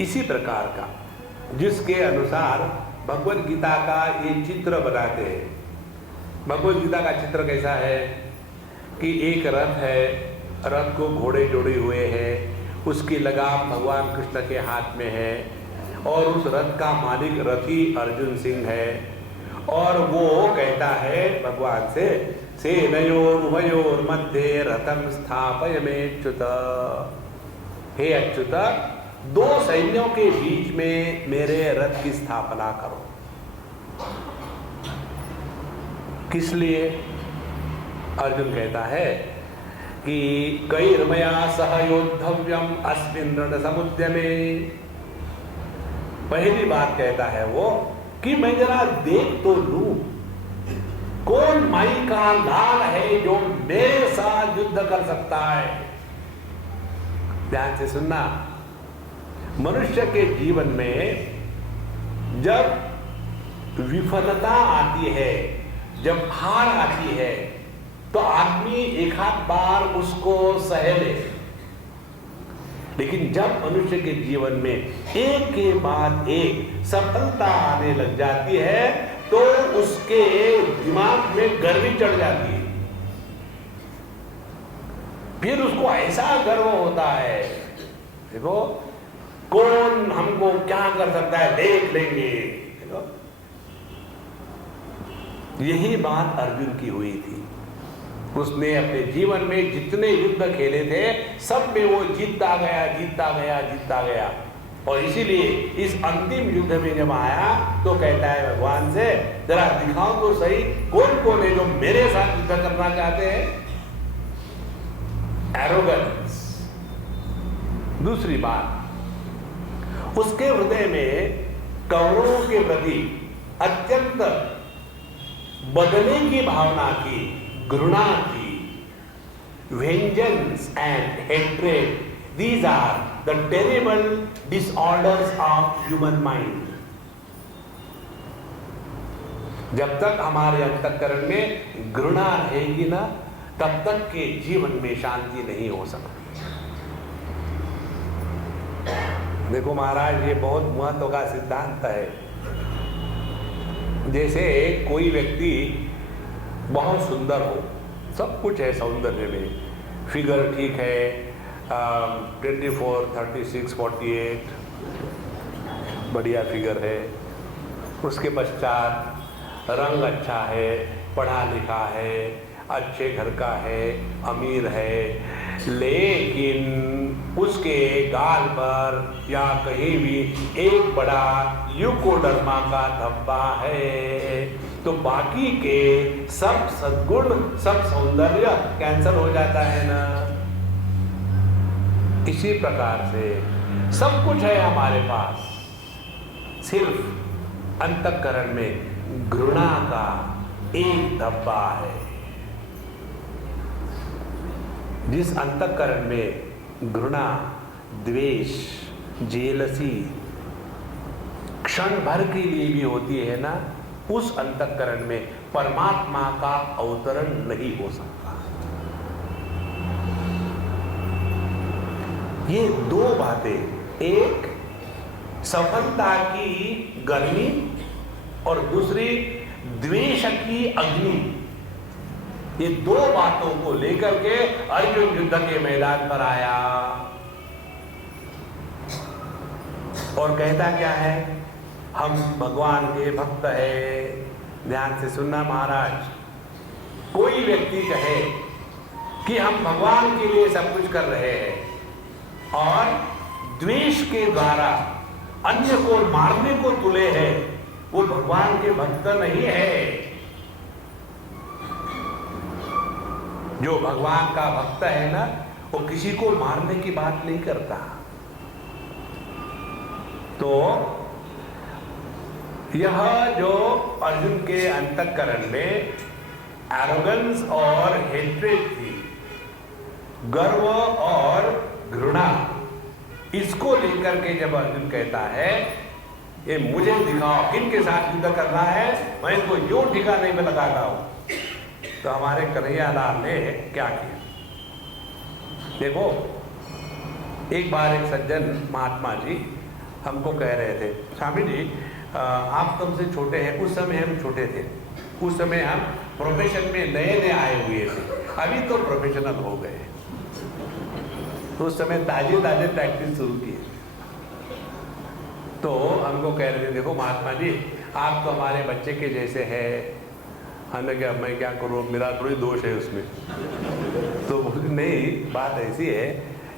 इसी प्रकार का, जिसके अनुसार भगवद गीता का ये चित्र बनाते हैं। भगवद गीता का चित्र कैसा है कि एक रथ है, रथ को घोड़े जोड़े हुए हैं, उसकी लगाम भगवान कृष्ण के हाथ में है, और उस रथ का मालिक रथी अर्जुन सिंह है। और वो कहता है भगवान से, सेनयोर उभयोर मध्य रथम स्थापयमेच्युत। हे अच्युत, 2 सैन्यों के बीच में मेरे रथ की स्थापना करो। किस लिए? अर्जुन कहता है कि कैर्मया सह योद्धव्यम अस्मिन् रण समुद्यमे। पहली बात कहता है वो कि मैं जरा देख तो लूं कौन माई का लाल है जो मेरे साथ युद्ध कर सकता है। ध्यान से सुनना, मनुष्य के जीवन में जब विफलता आती है, जब हार आती है, तो आदमी एक आध बार उसको सह ले, लेकिन जब मनुष्य के जीवन में एक के बाद एक सफलता आने लग जाती है तो उसके दिमाग में गर्वी चढ़ जाती है। फिर उसको ऐसा गर्व होता है, देखो कौन हमको क्या कर सकता है, देख लेंगे। देखो यही बात अर्जुन की हुई थी। उसने अपने जीवन में जितने युद्ध खेले थे सब में वो जीतता गया, जीतता गया, जीतता गया। और इसीलिए इस अंतिम युद्ध में जब आया तो कहता है भगवान से, जरा दिखाओ तो सही कौन कौन है जो मेरे साथ युद्ध करना चाहते हैं। एरोगेंस। दूसरी बात, उसके हृदय में कौरवों के प्रति अत्यंत बदले की भावना थी, घृणा थी। Vengeance and hatred, these are the terrible disorders of human mind. जब तक हमारे अंतःकरण में घृणा रहेगी ना, तब तक के जीवन में शांति नहीं हो सकती। देखो महाराज, ये बहुत महत्व का सिद्धांत है। जैसे कोई व्यक्ति बहुत सुंदर हो, सब कुछ है सौंदर्य में, फिगर ठीक है, 24, 36, 48 बढ़िया फिगर है। उसके पश्चात रंग अच्छा है, पढ़ा लिखा है, अच्छे घर का है, अमीर है, लेकिन उसके गाल पर या कहीं भी एक बड़ा ल्यूकोडर्मा का धब्बा है, तो बाकी के सब सद्गुण, सब सौंदर्य कैंसर हो जाता है ना। इसी प्रकार से सब कुछ है हमारे पास, सिर्फ अंतःकरण में घृणा का एक धब्बा है। जिस अंतःकरण में घृणा, द्वेष, जेलसी क्षण भर के लिए भी होती है ना, उस अंतःकरण में परमात्मा का अवतरण नहीं हो सकता। ये दो बातें, एक सफलता की गर्मी और दूसरी द्वेष की अग्नि, ये दो बातों को लेकर के अर्जुन युद्ध के मैदान पर आया और कहता क्या है, हम भगवान के भक्त हैं। ध्यान से सुनना महाराज, कोई व्यक्ति कहे कि हम भगवान के लिए सब कुछ कर रहे हैं और द्वेष के द्वारा अन्य को मारने को तुले हैं, वो भगवान के भक्त नहीं है। जो भगवान का भक्त है ना, वो किसी को मारने की बात नहीं करता। तो यह जो अर्जुन के अंतःकरण में एरोगेंस और हेट्रेड थी, गर्व और घृणा, इसको लेकर के जब अर्जुन कहता है ये मुझे दिखाओ किनके साथ युद्ध करना है, मैं इनको यूं ठिकाने में लगाता हूं, तो हमारे कन्हैया लाल ने क्या किया। देखो, एक बार एक सज्जन महात्मा जी हमको कह रहे थे, स्वामी जी आप तुमसे छोटे हैं, उस समय हम छोटे थे, उस समय हम प्रोफेशन में नए नए आए हुए थे, अभी तो प्रोफेशनल हो गए, तो उस समय ताजे ताजे प्रैक्टिस शुरू की। तो हमको कह रहे थे, देखो महात्मा जी आप तो हमारे बच्चे के जैसे हैं। हमने क्या, मैं क्या करूँ, मेरा थोड़ी दोष है उसमें। तो नहीं, बात ऐसी है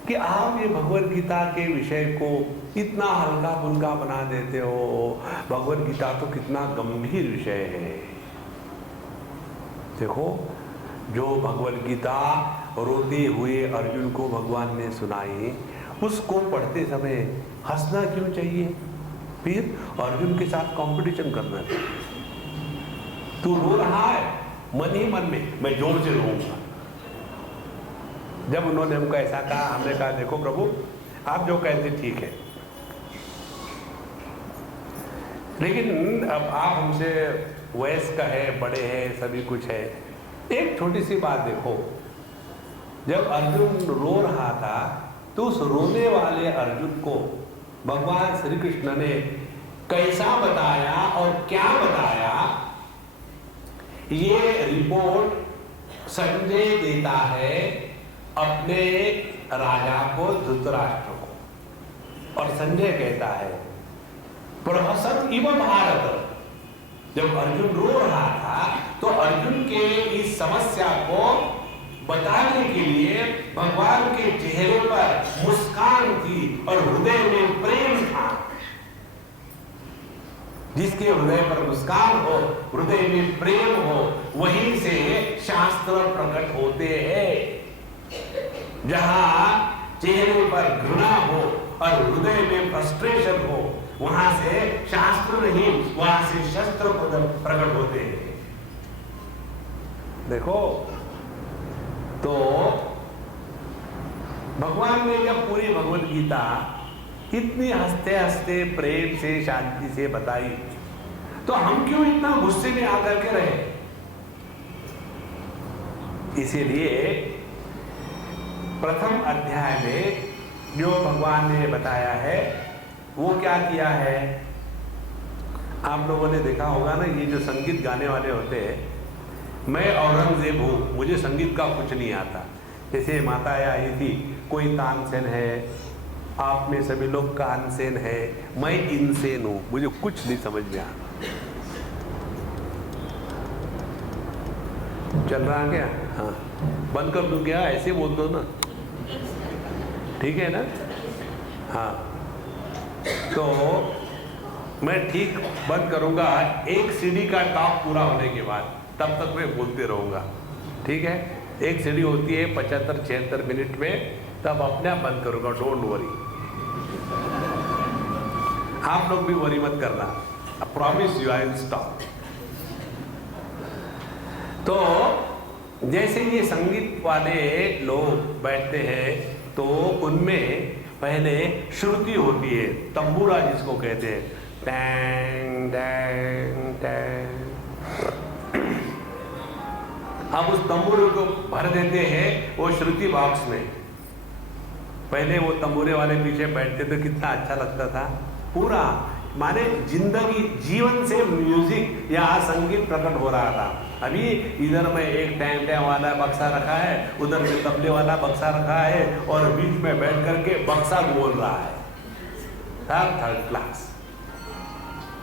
कि आप ये भगवद गीता के विषय को इतना हल्का फुल्का बना देते हो। भगवद गीता तो कितना गंभीर विषय है। देखो, जो भगवद गीता रोते हुए अर्जुन को भगवान ने सुनाई, उसको पढ़ते समय हंसना क्यों चाहिए, फिर अर्जुन के साथ कंपटीशन करना चाहिए। तू रो रहा है, मन ही मन में मैं जोर से रोऊंगा। जब उन्होंने हमको ऐसा कहा, हमने कहा देखो प्रभु, आप जो कहते ठीक है, लेकिन अब आप हमसे वयस्क है, बड़े हैं, सभी कुछ है। एक छोटी सी बात देखो, जब अर्जुन रो रहा था तो तो उस रोने वाले अर्जुन को भगवान श्री कृष्ण ने कैसा बताया और क्या बताया, ये रिपोर्ट संजय देता है अपने राजा को, धृतराष्ट्र को। और संजय कहता है प्रहसन इव भारत, जब अर्जुन रो रहा था तो अर्जुन के इस समस्या को बताने के लिए भगवान के चेहरे पर मुस्कान थी और हृदय में प्रेम था। जिसके हृदय पर मुस्कान हो, हृदय में प्रेम हो, वहीं से शास्त्र प्रकट होते हैं। जहां चेहरे पर घृणा हो और हृदय में फ्रस्ट्रेशन हो, वहां से शास्त्र नहीं, वहां से शस्त्र प्रकट होते हैं। देखो तो भगवान ने जब पूरी भगवद गीता इतनी हंसते हंसते प्रेम से शांति से बताई, तो हम क्यों इतना गुस्से में आकर के रहे? इसीलिए प्रथम अध्याय में जो भगवान ने बताया है वो क्या किया है, आप लोगों ने देखा होगा ना, ये जो संगीत गाने वाले होते हैं, मैं औरंगजेब हूँ, मुझे संगीत का कुछ नहीं आता। जैसे माता आई थी, कोई तानसेन है, आप में सभी लोग कानसेन है, मैं इनसेन हूँ, मुझे कुछ नहीं समझ में आता। चल रहा क्या? हाँ, बंद कर दूं क्या? ऐसे बोल दो ना, ठीक है ना? हाँ, तो मैं ठीक बंद करूंगा एक सीडी का टॉक पूरा होने के बाद, तब तक मैं बोलते रहूंगा, ठीक है? एक सीडी होती है 75-76 मिनट में, तब अपने आप बंद करूंगा, डोंट वरी। आप लोग भी वरी मत करना, I promise you I will stop. तो जैसे ये संगीत वाले लोग बैठते हैं तो उनमें पहले श्रुति होती है, तंबूरा जिसको कहते हैं, टैंग टैंग टैंग। हम उस तंबूरे को भर देते हैं वो श्रुति बॉक्स में। पहले वो तंबूरे वाले पीछे बैठते थे, कितना अच्छा लगता था। पूरा माने जिंदगी, जीवन से म्यूजिक या संगीत प्रकट हो रहा था। अभी इधर में एक टैंग टैंग वाला बक्सा रखा है, उधर में तबले वाला बक्सा रखा है, और बीच में बैठ करके बक्सा बोल रहा है। Third class.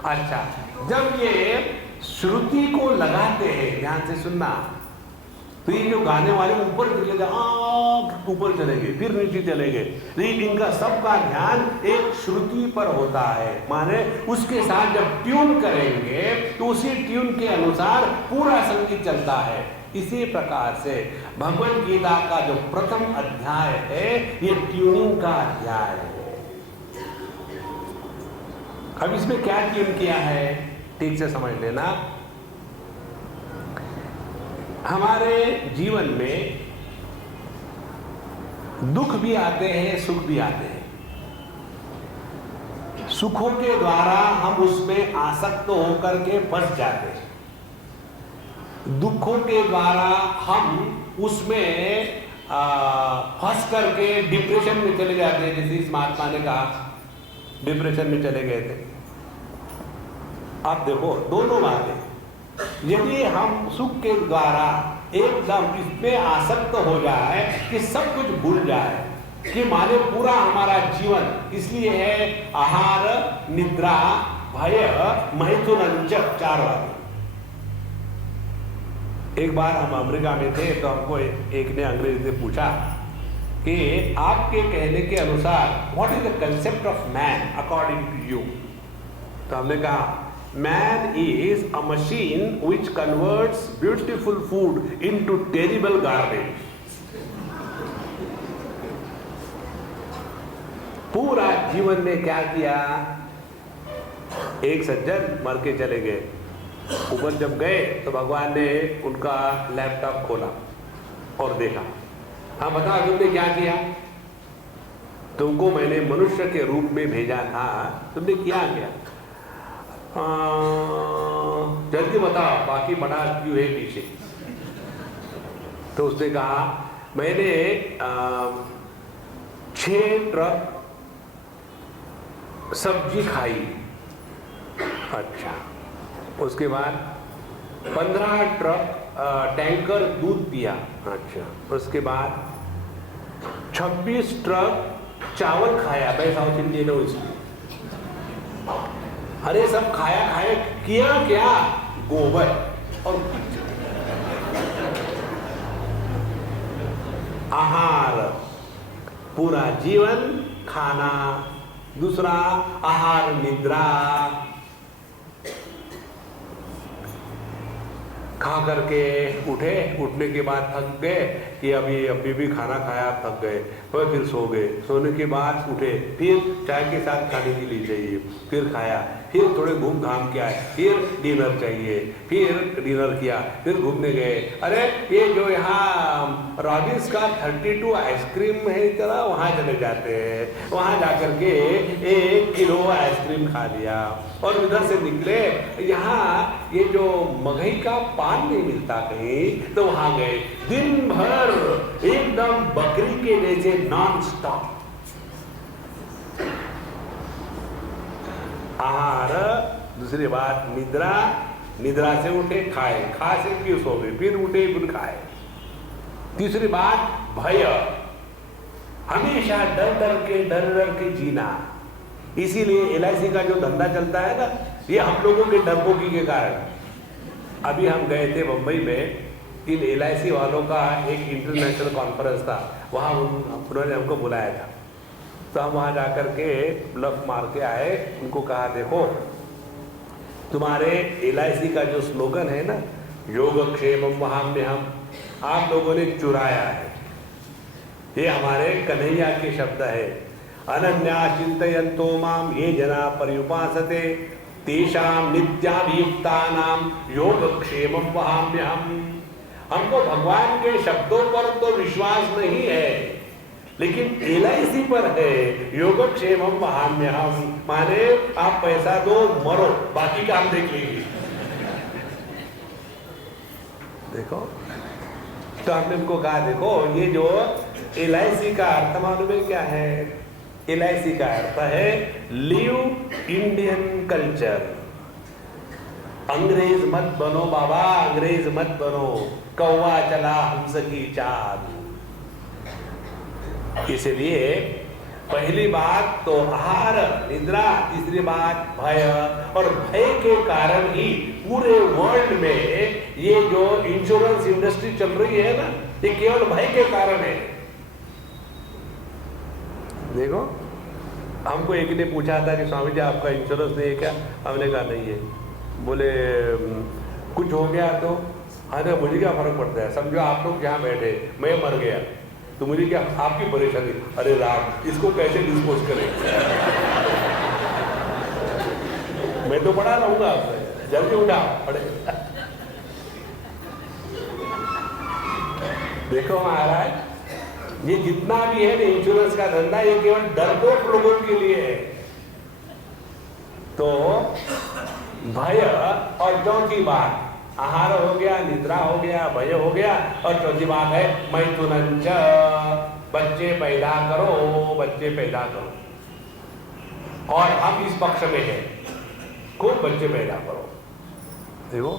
अच्छा, जब ये श्रुति को लगाते हैं, ध्यान से सुनना, तो ये जो गाने वाले ऊपर चले गए, ऊपर चले गए, फिर नीचे चले गए, लेकिन इनका सबका ध्यान एक श्रुति पर होता है। माने उसके साथ जब ट्यून करेंगे तो उसी ट्यून के अनुसार पूरा संगीत चलता है। इसी प्रकार से भगवद गीता का जो प्रथम अध्याय है, ये ट्यूनिंग का अध्याय है। अब इसमें क्या ट्यून किया है, ठीक से समझ लेना। हमारे जीवन में दुख भी आते हैं, सुख भी आते हैं। सुखों के द्वारा हम उसमें आसक्त होकर के फंस जाते हैं, दुखों के द्वारा हम उसमें फंस करके डिप्रेशन में चले जाते हैं। जैसे इस महात्मा ने कहा, डिप्रेशन में चले गए थे। आप देखो दोनों बातें, यदि हम सुख के द्वारा एकदम इसमें आसक्त हो जाए कि सब कुछ भूल जाए, कि माने पूरा हमारा जीवन इसलिए है आहार, निद्रा, भय, मैथुन, चार बातें। एक बार हम अमेरिका में थे तो हमको एक ने अंग्रेज से पूछा कि आपके कहने के अनुसार what is the concept of man according to you? तो हमने कहा, man is a machine which converts beautiful food into terrible garbage. पूरा जीवन में क्या किया? एक सज्जन मर के चले गए, ऊपर जब गए तो भगवान ने उनका लैपटॉप खोला और देखा। हाँ बताओ तुमने क्या किया? तुमको मैंने मनुष्य के रूप में भेजा था, तुमने किया क्या? जल्दी बताओ, बाकी बड़ा क्यों है पीछे। तो उसने कहा, मैंने 6 ट्रक सब्जी खाई। अच्छा, उसके बाद 15 ट्रक टैंकर दूध पिया। अच्छा, उसके बाद 26 ट्रक चावल खाया। मैं साउथ इंडियन हूं इसलिए। अरे सब खाया खाया, किया क्या? गोबर और आहार, पूरा जीवन खाना। दूसरा आहार निद्रा, खा करके उठे, उठने के बाद थक गए कि अभी भी खाना खाया, थक गए, फिर सो गए, सोने के बाद उठे, फिर चाय के साथ खाने के लिए चाहिए, फिर खाया, फिर थोड़े घूम घाम के आए, फिर डिनर चाहिए, फिर डिनर किया, फिर घूमने गए। अरे ये जो यहाँ रॉबिन्स का 32 आइसक्रीम है इतना, वहाँ चले जाते हैं, वहाँ जाकर के 1 किलो आइसक्रीम खा लिया और उधर से निकले। यहाँ ये जो मगही का पान नहीं मिलता कहीं, तो वहाँ गए, दिन भर एकदम बकरी के जैसे नॉन स्टॉप आहार। दूसरी बात निद्रा, निद्रा से उठे खाए, खा से फिर सो गए, फिर उठे फिर खाए। तीसरी बात भय, हमेशा डर डर के जीना। इसीलिए LIC का जो धंधा चलता है ना, ये हम लोगों के डरपोकी के कारण। अभी हम गए थे मुंबई में, इन LIC वालों का एक इंटरनेशनल कॉन्फ्रेंस था, वहाँ उन्होंने हमको बुलाया था। तो हम वहाँ जाकर के ब्लफ मार के आए, उनको कहा देखो तुम्हारे LIC का जो स्लोगन है ना, योगक्षेमं वहाम्यहम्, आप लोगों ने चुराया है। ये हमारे कन्हैया के शब्द है। अनन्या चिंतयन्तो माम ये जना पर्युपासते तेषां नित्याभियुक्तानां योगक्षेमं वहाम्यहम्। हमको भगवान के शब्दों पर तो विश्वास नहीं है, लेकिन LIC पर है, योगक्षेमं वहाम्यहम्, माने आप पैसा दो मरो, बाकी का हम देख लेंगे। देखो, तो हमने उनको कहा देखो ये जो LIC का अर्थ मालूम है क्या है? LIC का अर्थ है लिव इंडियन कल्चर। अंग्रेज मत बनो बाबा, अंग्रेज मत बनो, कौवा चला हंस की चाल। इसलिए पहली बात तो आहार निद्रा, तीसरी बात भय, और भय के कारण ही पूरे वर्ल्ड में ये जो इंश्योरेंस इंडस्ट्री चल रही है ना, ये केवल भय के कारण है। देखो, हमको एक ने पूछा था कि स्वामी जी आपका इंश्योरेंस नहीं है क्या? हमने कहा नहीं है। बोले कुछ हो गया तो? अरे मुझे क्या फर्क पड़ता है, समझो आप लोग जहाँ बैठे, मैं मर गया तो मुझे क्या, आपकी परेशानी? अरे राम, इसको कैसे डिस्पोज करें? मैं तो पढ़ा रहूंगा आपसे, जल्दी उठा पढ़े। देखो महाराज, ये जितना भी है ना इंश्योरेंस का धंधा, ये केवल डरपोक लोगों के लिए है। तो भय, और चौथी बात आहार हो गया, निद्रा हो गया, भय हो गया, और चौथी बात है मैथुनंच, बच्चे पैदा करो, बच्चे पैदा करो। और हम इस पक्ष में हैं, खूब बच्चे पैदा करो। देखो,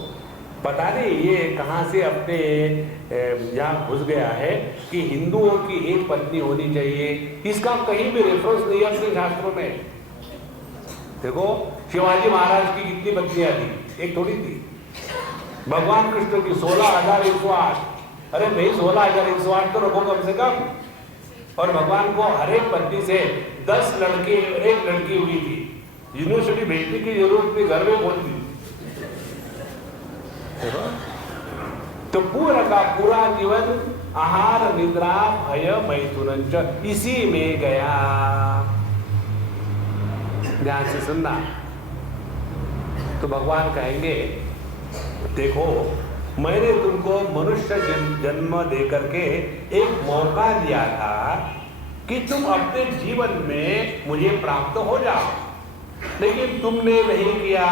पता नहीं ये कहाँ से अपने यहाँ घुस गया है कि हिंदुओं की एक पत्नी होनी चाहिए। इसका कहीं भी रेफरेंस नहीं है अपने शास्त्रों में। देखो, शिवाजी महाराज की कितनी पत्नियां थी? एक थोड़ी थी। भगवान कृष्ण की 16,108। अरे नहीं, 16,108 तो रखो कम से कम। और भगवान को हर एक पत्नी से 10 लड़के, एक लड़की हुई थी। यूनिवर्सिटी भेजने की जरूरत नहीं, घर में बोल दी। तो पूरा का पूरा जीवन आहार निद्रा भय मैथुनंच इसी में गया। ध्यान से सुनना। तो भगवान कहेंगे देखो, मैंने तुमको मनुष्य जन्म दे करके एक मौका दिया था कि तुम अपने जीवन में मुझे प्राप्त हो जाओ, लेकिन तुमने नहीं किया।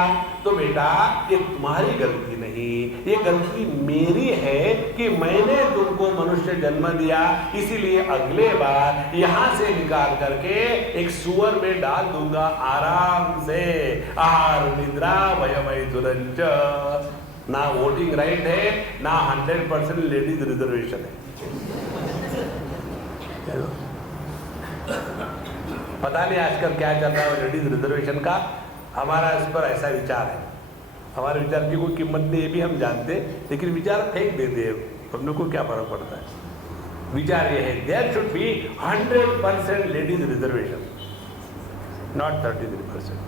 तो बेटा, ये तुम्हारी गलती नहीं, ये गलती मेरी है कि मैंने तुमको मनुष्य जन्म दिया, इसीलिए अगले बार यहां से निकाल करके एक सुअर में डाल दूंगा आराम से। आहार निद्रा भयमय तुरंच। ना वोटिंग राइट है, ना 100% लेडीज रिजर्वेशन है। पता नहीं आजकल क्या चल रहा है लेडीज रिजर्वेशन का। हमारा इस पर ऐसा विचार है, हमारे विचार की कोई कीमत नहीं, ये भी हम जानते, लेकिन विचार फेंक देते हैं। हम लोग को क्या फर्क पड़ता है। विचार ये है, there should be 100% ladies reservation, not 33%।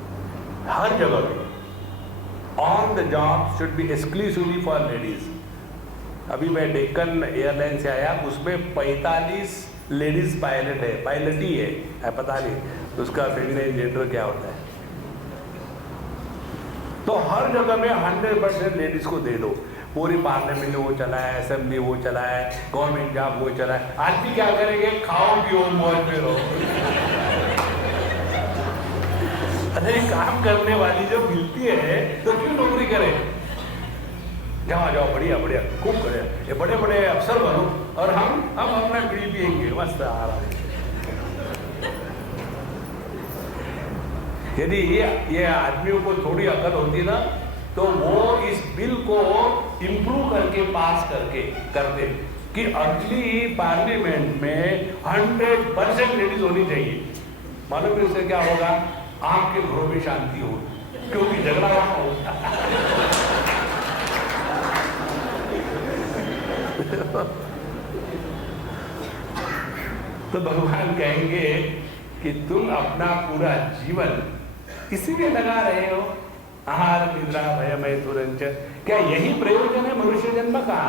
हर जगह पे on the job should be exclusively for ladies. अभी मैं डेक्कन एयरलाइन से आया, उसमें 45 लेडीज पायलट है, पायलट ही है, पता नहीं उसका फेमिनाइन जेंडर क्या होता है। तो हर जगह में 100% लेडीज को दे दो। पूरी पार्लियामेंट वो चला है, असेंबली वो चला है, गवर्नमेंट जॉब वो चला है। आज भी क्या करेंगे, खाओ पियो मौज में रहो। अरे काम करने वाली जो मिलती है तो क्यों नौकरी करे। जाओ जाओ, बढ़िया बढ़िया, खूब करे, ये बड़े बड़े अफसर बनो, और हम अपना बीड़ी पिएंगे, मस्त आ रहा है। यदि ये आदमियों को थोड़ी अकल होती ना, तो वो इस बिल को इम्प्रूव करके पास करते कि अगली पार्लियामेंट में 100% लेडीज होनी चाहिए। मालूम है इससे क्या होगा, आपके घरों में शांति हो, क्योंकि झगड़ा वहां होगा। तो भगवान कहेंगे कि तुम अपना पूरा जीवन इसी में लगा रहे हो, आहार निद्रा भयमय तुरंच। क्या यही प्रयोजन है मनुष्य जन्म का?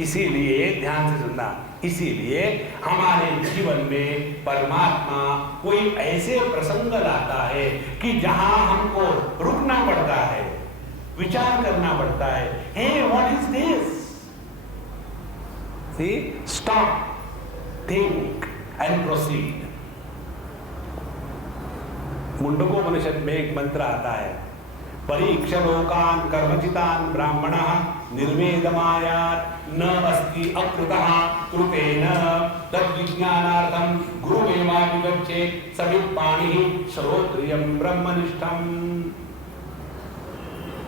इसीलिए ध्यान से सुनना, इसीलिए हमारे जीवन में परमात्मा कोई ऐसे प्रसंग लाता है कि जहां हमको रुकना पड़ता है, विचार करना पड़ता है। Hey what is this? See, stop, think and proceed. Mundakopanishad में एक मंत्र आता है, परीक्ष लोकान कर्मचितान ब्राह्मणः निर्वेदमायात् न अस्ति अकृतः कृतेन तद्विज्ञानार्थं गुरुमेवाभिगच्छेत् सवित्पाणिः श्रोत्रियं ब्रह्मनिष्ठम्।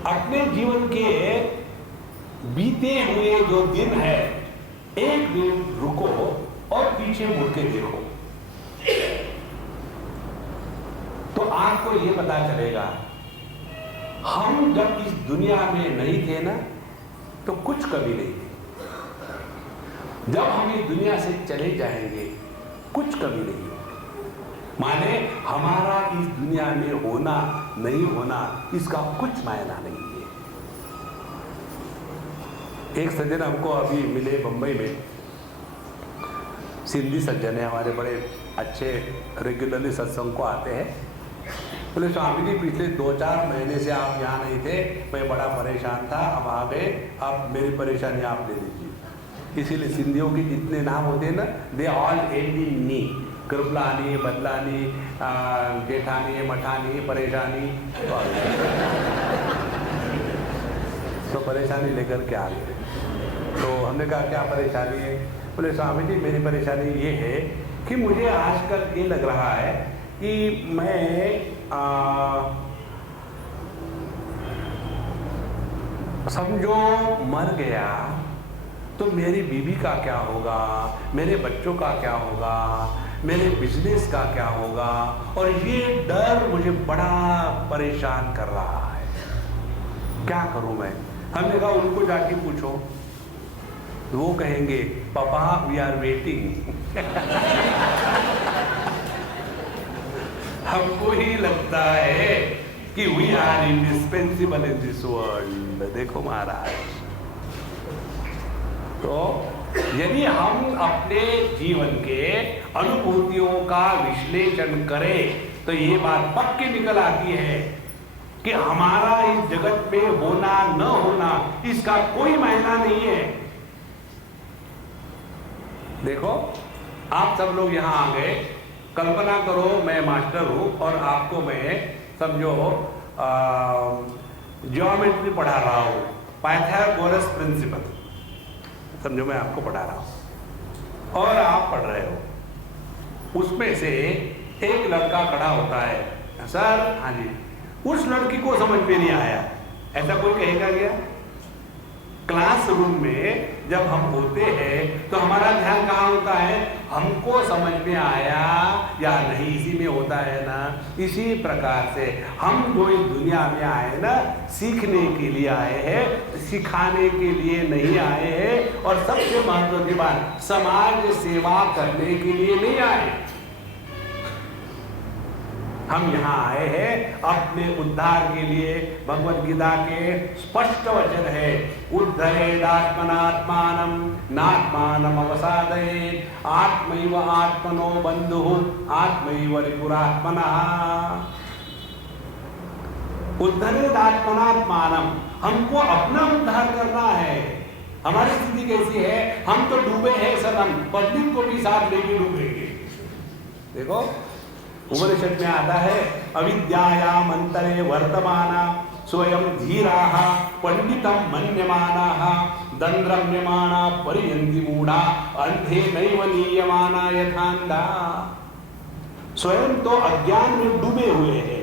अपने जीवन के बीते हुए जो दिन है, एक दिन रुको और पीछे मुड़ के देखो, तो आपको ये पता चलेगा हम जब इस दुनिया में नहीं थे ना, तो कुछ कभी नहीं थे। जब हम इस दुनिया से चले जाएंगे, कुछ कभी नहीं। माने हमारा इस दुनिया में होना नहीं होना, इसका कुछ मायना नहीं है। एक सज्जन हमको अभी मिले बंबई में, सिंधी सज्जन है हमारे, बड़े अच्छे, रेगुलरली सत्संग को आते हैं। बोले स्वामी जी, पिछले 2-4 महीने से आप यहाँ नहीं थे, मैं बड़ा परेशान था, अब आ गए, आप मेरी परेशानी आप ले लीजिए। इसीलिए सिंधियों के जितने नाम होते हैं ना, दे ऑल एंड इन नी, कृपलानी, बदलानी, जेठानी, मठानी, परेशानी। तो परेशानी लेकर के आ गए। तो हमने कहा क्या परेशानी है? बोले स्वामी जी, मेरी परेशानी ये है कि मुझे आजकल ये लग रहा है कि मैं समझो मर गया तो मेरी बीवी का क्या होगा, मेरे बच्चों का क्या होगा, मेरे बिजनेस का क्या होगा, और ये डर मुझे बड़ा परेशान कर रहा है। क्या करूं मैं? हमने कहा उनको जाके पूछो, वो कहेंगे पापा वी आर वेटिंग। हमको ही लगता है कि we are indispensable in this world. देखो महाराज, तो यदि हम अपने जीवन के अनुभूतियों का विश्लेषण करें तो ये बात पक्की निकल आती है कि हमारा इस जगत में होना न होना इसका कोई मायना नहीं है। देखो, आप सब लोग यहां आ गए, कल्पना करो मैं मास्टर हूं और आपको मैं समझो ज्योमेट्री पढ़ा रहा हूं, पाइथागोरस प्रिंसिपल, समझो मैं आपको पढ़ा रहा हूं और आप पढ़ रहे हो। उसमें से एक लड़का खड़ा होता है, सर हाँ जी, उस लड़की को समझ में नहीं आया, ऐसा कोई कहेगा क्या? क्लासरूम में जब हम होते हैं तो हमारा ध्यान कहाँ होता है? हमको समझ में आया या नहीं, इसी में होता है ना। इसी प्रकार से हम जो इस दुनिया में आए ना, सीखने के लिए आए हैं, सिखाने के लिए नहीं आए हैं। और सबसे महत्वपूर्ण की बात, समाज सेवा करने के लिए नहीं आए। हम यहाँ आए हैं अपने उद्धार के लिए। भगवद गीता के स्पष्ट वचन है, उद्धरेदात्मनात्मानं नात्मानं अवसादयेत् आत्मैव आत्मनो बन्धुः आत्मैव रिपुरात्मनः। उद्धरेदात्मनात्मानं, हमको अपना उद्धार करना है। हमारी स्थिति कैसी है? हम तो डूबे हैं सदम, पब्लिक को भी साथ लेके डूबेंगे। देखो उपनिषद में आता है, अविद्यायाम अंतरे वर्तमाना स्वयं धीराः पंडितम मन्यमानाः दंद्रम्यमाना परियन्ति मूढ़ा अंधे नैव नीयमाना यथांधा। स्वयं तो अज्ञान में डूबे हुए हैं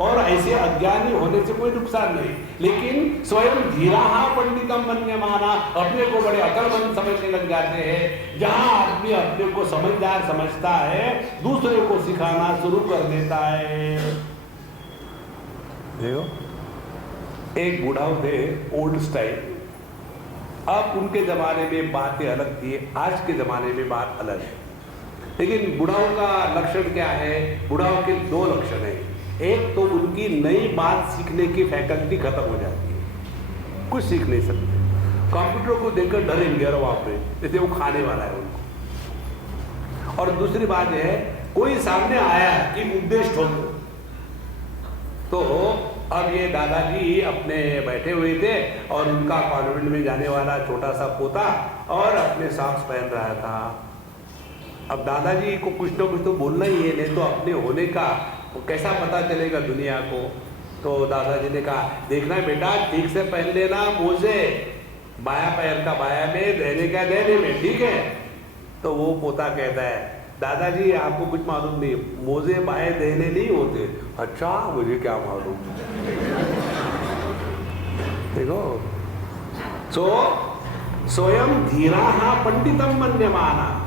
और ऐसे अज्ञानी होने से कोई नुकसान नहीं, लेकिन स्वयं धीराः पंडितम मन्यमाना, अपने को बड़े अकलमंद समझने लग जाते हैं। जहां आदमी अपने को समझदार समझता है, दूसरे को सिखाना शुरू कर देता है। देखो एक बुढ़ाऊ थे, ओल्ड स्टाइल। अब उनके जमाने में बातें अलग थी, आज के जमाने में बात अलग है। लेकिन बुढ़ाऊ का लक्षण क्या है? बुढ़ाऊ के दो लक्षण है। एक तो उनकी नई बात सीखने की फैकल्टी खत्म हो जाती है, कुछ सीख नहीं सकते। कंप्यूटर को देखकर डरेंगे और वहां पे जैसे वो खाने वाला है उनको। और दूसरी बात है, कोई सामने आया कि उपदेश ठोको, तो अब ये दादाजी अपने बैठे हुए थे और उनका कॉन्वेंट में जाने वाला छोटा सा पोता और अपने सॉक्स पहन रहा था। अब दादाजी को कुछ ना कुछ तो बोलना ही है, नहीं तो अपने होने का कैसा पता चलेगा दुनिया को। तो दादाजी ने कहा, देखना बेटा ठीक से पहन लेना मोजे, बाया पैर का बाया में, देने का देने में, ठीक है? तो वो पोता कहता है, दादाजी आपको कुछ मालूम नहीं, मोजे बाएं देने नहीं होते। अच्छा, मुझे क्या मालूम। देखो, स्वयं धीराः पंडितम मन्यमाना।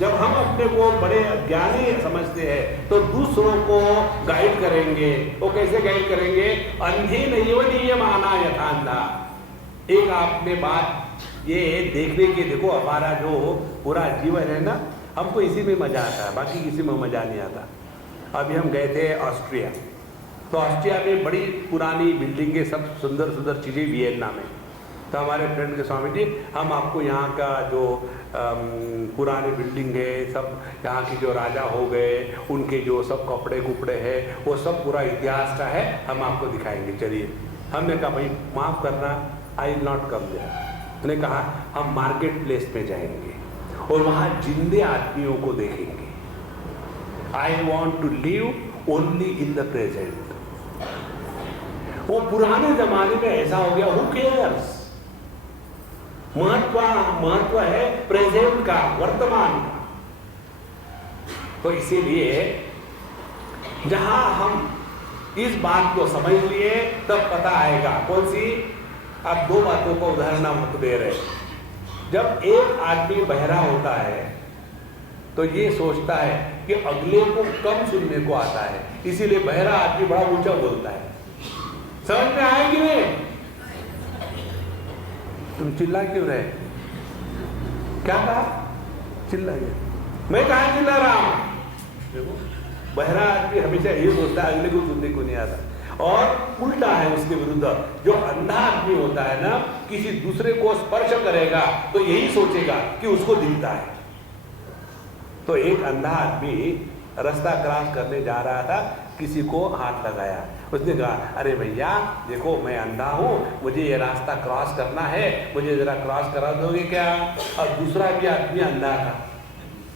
जब हम अपने को बड़े ज्ञानी समझते हैं तो दूसरों को गाइड करेंगे। वो कैसे गाइड करेंगे? अंधे नैव नीयमाना यथांधा। एक आपने बात ये देखने के, देखो हमारा जो पूरा जीवन है ना, हमको इसी में मजा आता है, बाकी किसी में मजा नहीं आता। अभी हम गए थे ऑस्ट्रिया, तो ऑस्ट्रिया में बड़ी पुरानी बिल्डिंगें, सब सुंदर सुंदर चीज़ें वियना में। तो हमारे फ्रेंड के स्वामी जी, हम आपको यहाँ का जो पुरानी बिल्डिंग है, सब यहाँ के जो राजा हो गए, उनके जो सब कपड़े कुपड़े हैं, वो सब पूरा इतिहास का है, हम आपको दिखाएंगे, चलिए। हमने कहा भाई माफ़ करना, I will not come there. उन्होंने कहा हम मार्केट प्लेस में जाएंगे और वहाँ जिंदे आदमियों को देखेंगे। I want to live only in the present. वो पुराने जमाने में ऐसा हो गया, हु केयर्स। महत्व है प्रेजेंट का, वर्तमान का। तो इसीलिए जहां हम इस बात को समझ लिए तब पता आएगा। कौन सी? आप दो बातों को उदाहरण हम दे रहे हैं। जब एक आदमी बहरा होता है तो ये सोचता है कि अगले को कम सुनने को आता है, इसीलिए बहरा आदमी बड़ा ऊंचा बोलता है। समझ में आए कि नहीं? तुम चिल्ला क्यों रहे? क्या कहा? चिल्ला गया। मैं कहा चिल्ला रहा हूं? देखो, बहरा आदमी हमेशा ये सोचता है अगले को सुनने को नहीं आता। और उल्टा है उसके विरुद्ध, जो अंधा आदमी होता है ना, किसी दूसरे को स्पर्श करेगा तो यही सोचेगा कि उसको दिखता है। तो एक अंधा आदमी रास्ता क्रॉस करने जा रहा था, किसी को हाथ लगाया। उसने कहा, अरे भैया देखो मैं अंधा हूँ, मुझे ये रास्ता क्रॉस करना है, मुझे जरा क्रॉस करा दोगे क्या? और दूसरा भी आदमी अंधा था।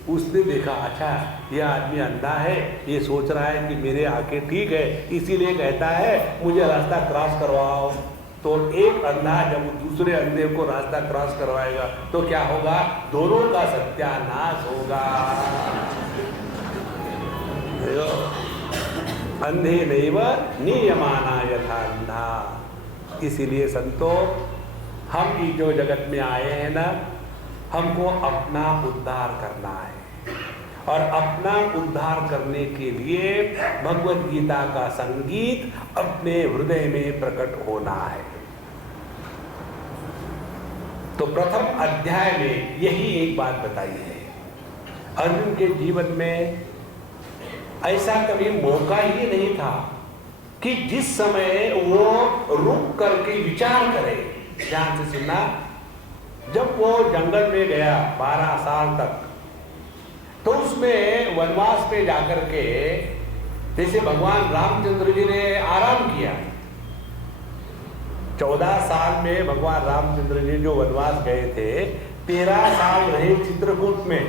उसने देखा अच्छा यह आदमी अंधा है, ये सोच रहा है कि मेरे आंखें ठीक है, इसीलिए कहता है मुझे रास्ता क्रॉस करवाओ। तो एक अंधा जब दूसरे अंधे को रास्ता क्रॉस करवाएगा तो क्या होगा? दोनों का सत्यानाश होगा। अंधे नैव नियमाना यथा अंधा। इसीलिए संतो, हम ये जो जगत में आए हैं ना, हमको अपना उद्धार करना है, और अपना उद्धार करने के लिए भगवद गीता का संगीत अपने हृदय में प्रकट होना है। तो प्रथम अध्याय में यही एक बात बताई है। अर्जुन के जीवन में ऐसा कभी मौका ही नहीं था कि जिस समय वो रुक करके विचार करे। ध्यान से सुनना, जब वो जंगल में गया 12 साल तक, तो उसमें वनवास में जाकर के जैसे भगवान रामचंद्र जी ने आराम किया। 14 साल में भगवान रामचंद्र जी जो वनवास गए थे, 13 साल रहे चित्रकूट में,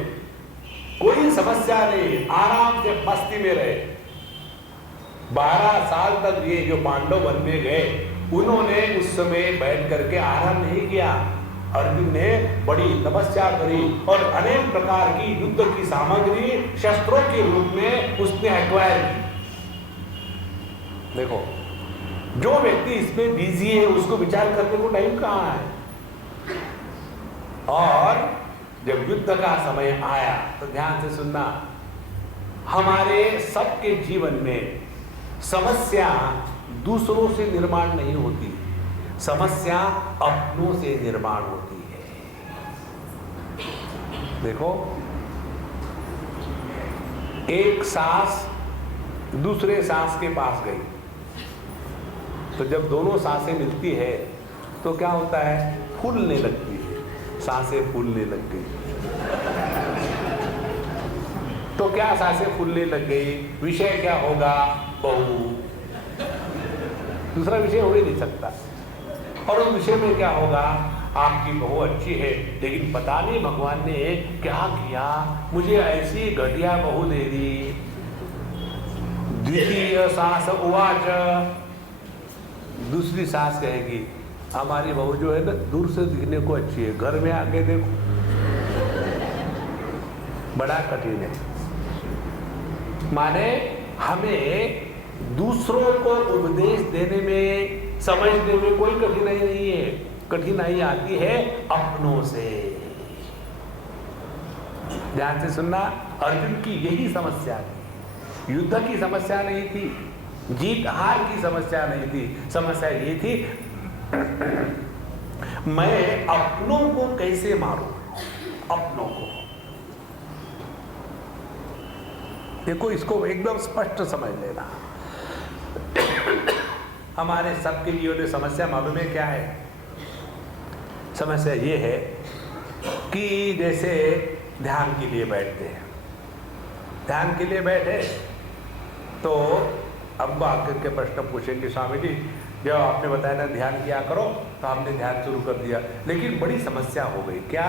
कोई समस्या नहीं, आराम से मस्ती में रहे। 12 साल तक ये जो पांडव वन में गए, उन्होंने उस समय बैठ करके आराम नहीं किया। अर्जुन ने बड़ी तपस्या करी और अनेक प्रकार की युद्ध की सामग्री शस्त्रों के रूप में उसने एक्वायर की। देखो, जो व्यक्ति इसमें बिजी है उसको विचार करने को टाइम कहाँ है। और जब युद्ध का समय आया तो ध्यान से सुनना, हमारे सबके जीवन में समस्या दूसरों से निर्माण नहीं होती, समस्या अपनों से निर्माण होती है। देखो, एक सांस दूसरे सांस के पास गई, तो जब दोनों सांसें मिलती है तो क्या होता है? फूलने लगती है, सांसें फूलने लग गई। तो क्या सांसें फूलने लग गई? विषय क्या होगा? बहू। दूसरा विषय हो ही नहीं सकता। और उस विषय में क्या होगा? आपकी बहू अच्छी है, लेकिन पता नहीं भगवान ने क्या किया, मुझे ऐसी घटिया बहू दे दी। द्वितीय सास उवाच, दूसरी सास कहेगी हमारी बहू जो है ना दूर से दिखने को अच्छी है, घर में आके देखो बड़ा कठिन है। माने हमें दूसरों को उपदेश देने में, समझने में कोई कठिनाई नहीं है, कठिनाई आती है अपनों से। ध्यान से सुनना, अर्जुन की यही समस्या थी। युद्ध की समस्या नहीं थी, जीत हार की समस्या नहीं थी, समस्या ये थी मैं अपनों को कैसे मारूं, अपनों को। देखो, इसको एकदम स्पष्ट समझ लेना। हमारे सबके लिए समस्या मालूम है क्या है? समस्या ये है कि जैसे ध्यान के लिए बैठते हैं, ध्यान के लिए बैठे तो हमको आकर के प्रश्न पूछेंगे, स्वामी जी जब आपने बताया ना ध्यान किया करो, तो हमने ध्यान शुरू कर दिया, लेकिन बड़ी समस्या हो गई। क्या?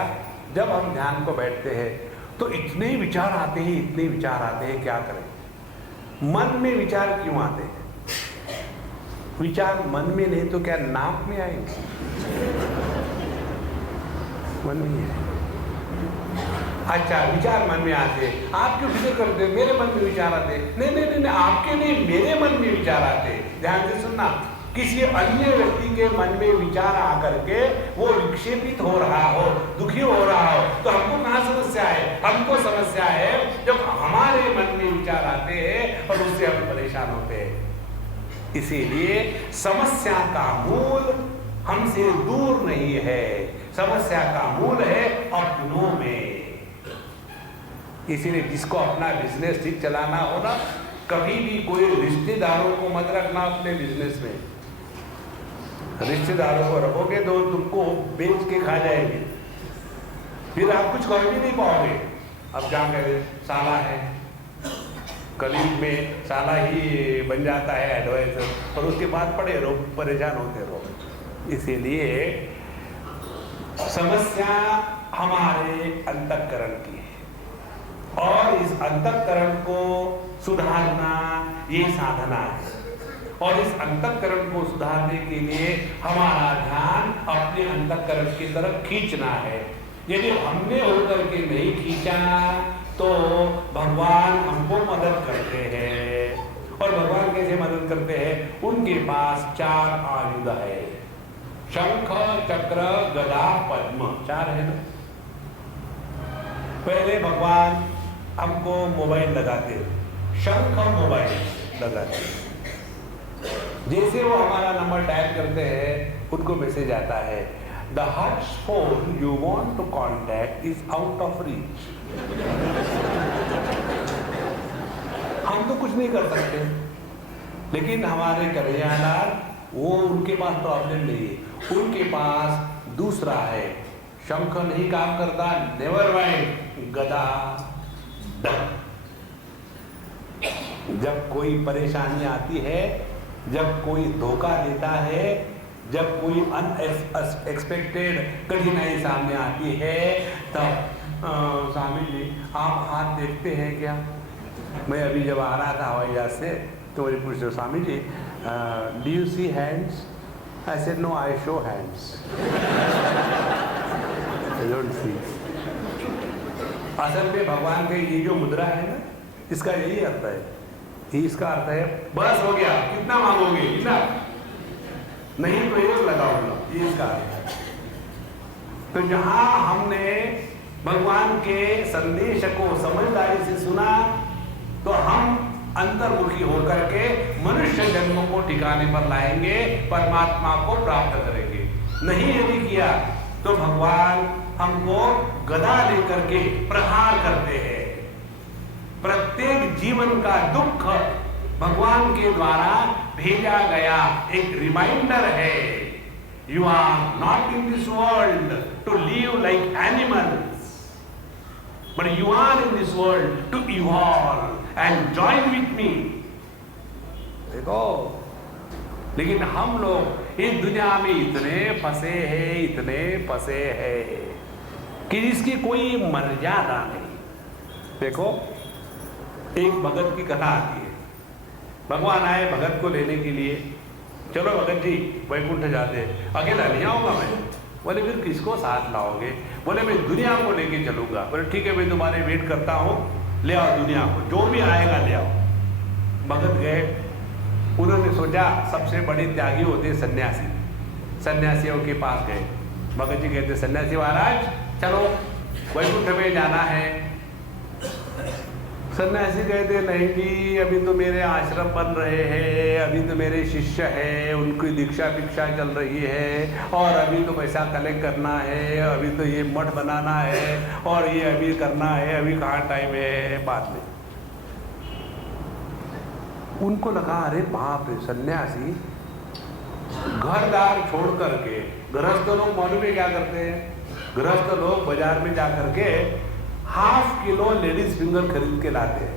जब हम ध्यान को बैठते हैं तो इतने विचार आते हैं, इतने विचार आते हैं, क्या करें? मन में विचार क्यों आते हैं? विचार मन में नहीं तो क्या नाक में आएंगे? मन में ही है। अच्छा, विचार मन में आते, आप क्यों फिक्र करते? मेरे मन में विचार आते। नहीं नहीं नहीं, आपके नहीं, मेरे मन में विचार आते। ध्यान से सुनना, किसी अन्य व्यक्ति के मन में विचार आकर के वो विक्षेपित हो रहा हो, दुखी हो रहा हो, तो हमको कहाँ समस्या है? हमको समस्या है जब हमारे मन में विचार आते हैं और उससे हम परेशान होते हैं। इसीलिए समस्या का मूल हमसे दूर नहीं है, समस्या का मूल है अपनों में। इसीलिए जिसको अपना बिजनेस ठीक चलाना हो ना, कभी भी कोई रिश्तेदारों को मत रखना अपने बिजनेस में। रिश्तेदारों को रखोगे तो तुमको बेच के खा जाएंगे, फिर आप कुछ कर भी नहीं पाओगे। अब जाकर साला है, कलीग में साला ही बन जाता है एडवाइजर, और उसके बाद पड़े रहो, परेशान होते रहो। इसीलिए समस्या हमारे अंतःकरण की है, और इस अंतःकरण को सुधारना ये साधना है। और इस अंतःकरण को सुधारने के लिए हमारा ध्यान अपने अंतःकरण की तरफ खींचना है। यदि हमने होकर के नहीं खींचा तो भगवान हमको मदद करते हैं। और भगवान कैसे मदद करते हैं? उनके पास 4 आयुध है, शंख चक्र गदा पद्म, 4 है ना। पहले भगवान हमको मोबाइल लगाते, शंख मोबाइल लगाते, जैसे वो हमारा नंबर डायल करते हैं उनको मैसेज आता है, the person you want to contact is out of reach. हम तो कुछ नहीं कर सकते, लेकिन हमारे कन्हैयालाल वो उनके पास प्रॉब्लम नहीं है, उनके पास दूसरा है, शंख नहीं काम करता, नेवर माइंड, गदा। जब कोई परेशानी आती है, जब कोई धोखा देता है, जब कोई अनएक्सपेक्टेड कठिनाई सामने आती है, तब स्वामी जी आप हाथ देखते हैं क्या? मैं अभी जब आ रहा था हवाई जहाज से तो मुझे पूछते, Swami ji do you see hands? I said no, I show hands, I don't see. असल में भगवान के ये जो मुद्रा है ना, इसका यही अर्थ है, इसका अर्थ है बस हो गया, कितना मांगोगे, इतना नहीं तो एक लगाऊंगा, ये इसका अर्थ है। तो जहां हमने भगवान के संदेश को समझदारी से सुना तो हम अंतर्मुखी होकर के मनुष्य जन्म को ठिकाने पर लाएंगे, परमात्मा को प्राप्त करेंगे। नहीं यदि किया तो भगवान हमको गदा लेकर के प्रहार करते हैं। प्रत्येक जीवन का दुख भगवान के द्वारा भेजा गया एक रिमाइंडर है। You are not in this world to live like animals, but you are in this world to evolve and join with me. देखो, लेकिन हम लोग इस दुनिया में इतने फंसे हैं कि इसकी कोई मर्यादा नहीं। देखो, एक भगत की कथा आती है। भगवान आए भगत को लेने के लिए, चलो भगत जी वैकुंठ जाते हैं, अकेला नहीं आऊंगा मैं। बोले फिर किसको साथ लाओगे? बोले मैं दुनिया को लेके चलूंगा। बोले ठीक है, मैं तुम्हारे वेट करता हूँ, ले आओ दुनिया को, जो भी आएगा ले आओ। भगत गए, उन्होंने सोचा सबसे बड़े त्यागी होते सन्यासी, सन्यासियों के पास गए। भगत जी कहते सन्यासी महाराज चलो वैकुंठ में जाना है। सन्यासी कहते नहीं जी, अभी तो मेरे आश्रम बन रहे हैं, अभी तो मेरे शिष्य हैं, उनकी दीक्षा भिक्षा चल रही है, और अभी तो पैसा कलेक्ट करना है, अभी तो ये मठ बनाना है, और ये अभी करना है, अभी कहाँ टाइम है, बाद में। उनको लगा अरे बाप रे, सन्यासी घर दार छोड़ करके, गृहस्थ लोग मालूम है क्या करते हैं? गृहस्थ लोग बाजार में जा करके ½ किलो लेडीज फिंगर खरीद के लाते हैं,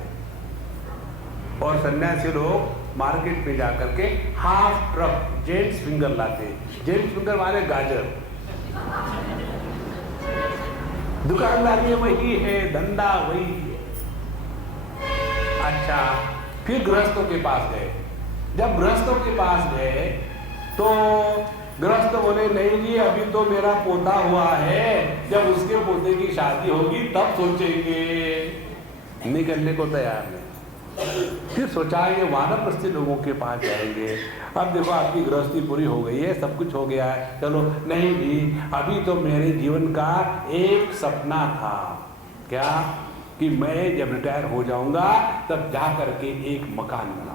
और सन्यासी लोग मार्केट में जा करके ½ ट्रक जेंट्स फिंगर लाते हैं। जेंट्स फिंगर माने गाजर। दुकानदारी वही है, धंधा वही है। अच्छा, फिर गृहस्थों के पास गए। जब गृहस्थों के पास गए तो गृहस्थ बोले नहीं जी, अभी तो मेरा पोता हुआ है, जब उसके पोते की शादी होगी तब सोचेंगे। निकलने को तैयार नहीं। फिर सोचा ये वानप्रस्थी लोगों के पास जाएंगे। अब देखो आपकी गृहस्थी पूरी हो गई है, सब कुछ हो गया है, चलो। नहीं जी, अभी तो मेरे जीवन का एक सपना था, क्या कि मैं जब रिटायर हो जाऊंगा तब जा करके एक मकान बनाऊंगा।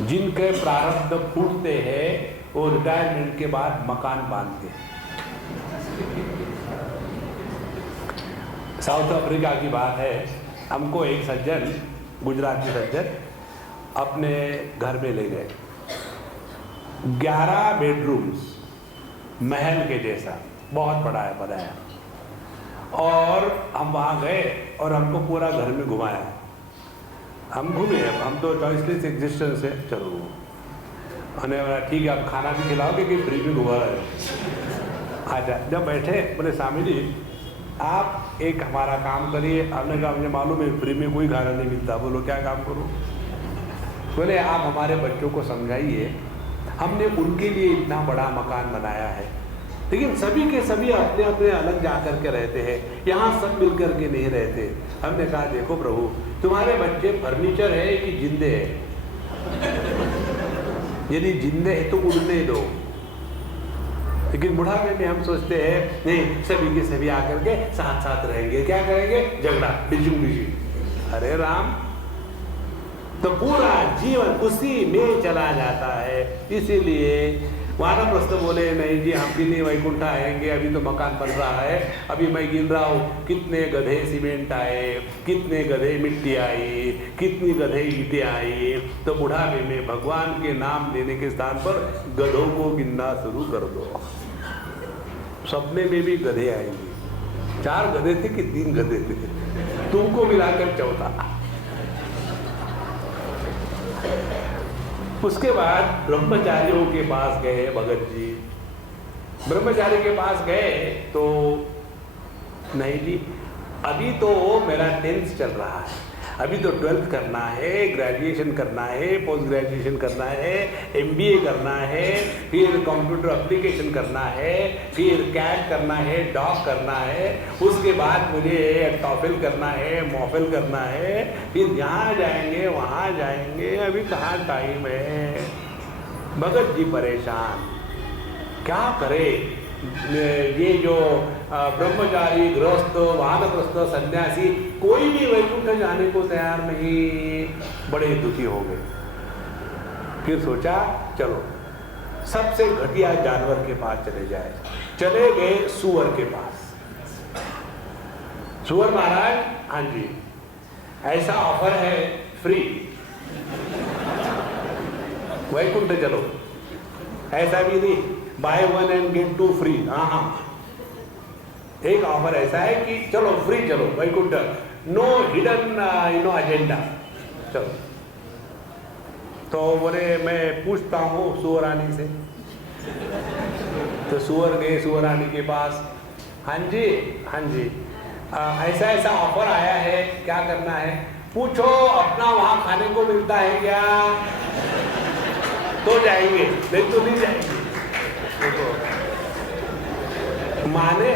जिनके प्रारब्ध फूटते हैं वो रिटायरमेंट के बाद मकान बांधते हैं। साउथ अफ्रीका की बात है, हमको एक सज्जन, गुजराती सज्जन अपने घर में ले गए। 11 बेडरूम्स, महल के जैसा, बहुत बड़ा है बनाया। और हम वहाँ गए और हमको पूरा घर में घुमाया। हम घूमे, हम तो चॉइसलेस एग्जिस्टेंस है, चलो हमने बोला ठीक है, आप खाना भी खिलाओगे कि फ्री में घुमा रहे हो? अच्छा, जब बैठे बोले स्वामी जी आप एक हमारा काम करिए। हमने कहा मुझे मालूम है फ्री में कोई खाना नहीं मिलता। बोलो क्या काम करूं? बोले आप हमारे बच्चों को समझाइए, हमने उनके लिए इतना बड़ा मकान बनाया है, लेकिन सभी के सभी अपने अपने अलग जा कर के रहते हैं, यहाँ सब मिल कर के नहीं रहते। हमने कहा देखो प्रभु, तुम्हारे बच्चे फर्नीचर है कि जिंदे है? यदि जिंदे है तो उड़ने दो, लेकिन बुढ़ापे में हम सोचते हैं नहीं सभी के सभी आकर के साथ साथ रहेंगे। क्या करेंगे? झगड़ा, डिजुम डिजुम। अरे राम, तो पूरा जीवन उसी में चला जाता है। इसीलिए वानप्रस्थ बोले नहीं जी हम भी नहीं वैकुंठ आएंगे, अभी तो मकान बन रहा है। अभी मैं गिन रहा हूँ कितने गधे सीमेंट आए, कितने गधे मिट्टी आई, कितनी गधे ईंटें आई। तो बुढ़ापे में भगवान के नाम लेने के स्थान पर गधों को गिनना शुरू कर दो। सपने में भी गधे आएंगे। 4 गधे थे कि 3 गधे थे, तुमको मिलाकर चौथा। उसके बाद ब्रह्मचारियों के पास गए भगत जी। ब्रह्मचारी के पास गए तो नहीं जी अभी तो मेरा 10th चल रहा है, अभी तो 12th करना है, ग्रेजुएशन करना है, पोस्ट ग्रेजुएशन करना है, MBA करना है, फिर कंप्यूटर एप्लीकेशन करना है, फिर कैट करना है, डॉक करना है, उसके बाद मुझे टॉफिल करना है, मॉफिल करना है, फिर यहाँ जाएंगे वहाँ जाएंगे, अभी कहाँ टाइम है। भगत जी परेशान, क्या करे? ये जो ब्रह्मचारी, गृहस्थ, वानप्रस्थ, सन्यासी कोई भी वैकुंठ जाने को तैयार नहीं, बड़े दुखी हो गए। फिर सोचा चलो सबसे घटिया जानवर के पास चले जाए। चले गए सुअर के पास। सुअर महाराज, हाँ जी ऐसा ऑफर है फ्री, वैकुंठ चलो। ऐसा भी नहीं बाय 1 and get 2 फ्री। हाँ, एक ऑफर ऐसा है कि चलो फ्री चलो वैकुंठ, नो हिडन एजेंडा, चलो। तो बोले मैं पूछता हूँ सुअरानी से। तो सुअर गए सुअरानी के पास। हाँ जी हाँ जी, ऐसा ऐसा ऑफर आया है, क्या करना है? पूछो अपना वहाँ खाने को मिलता है क्या? तो जाएंगे, नहीं तो नहीं जाएंगे। माने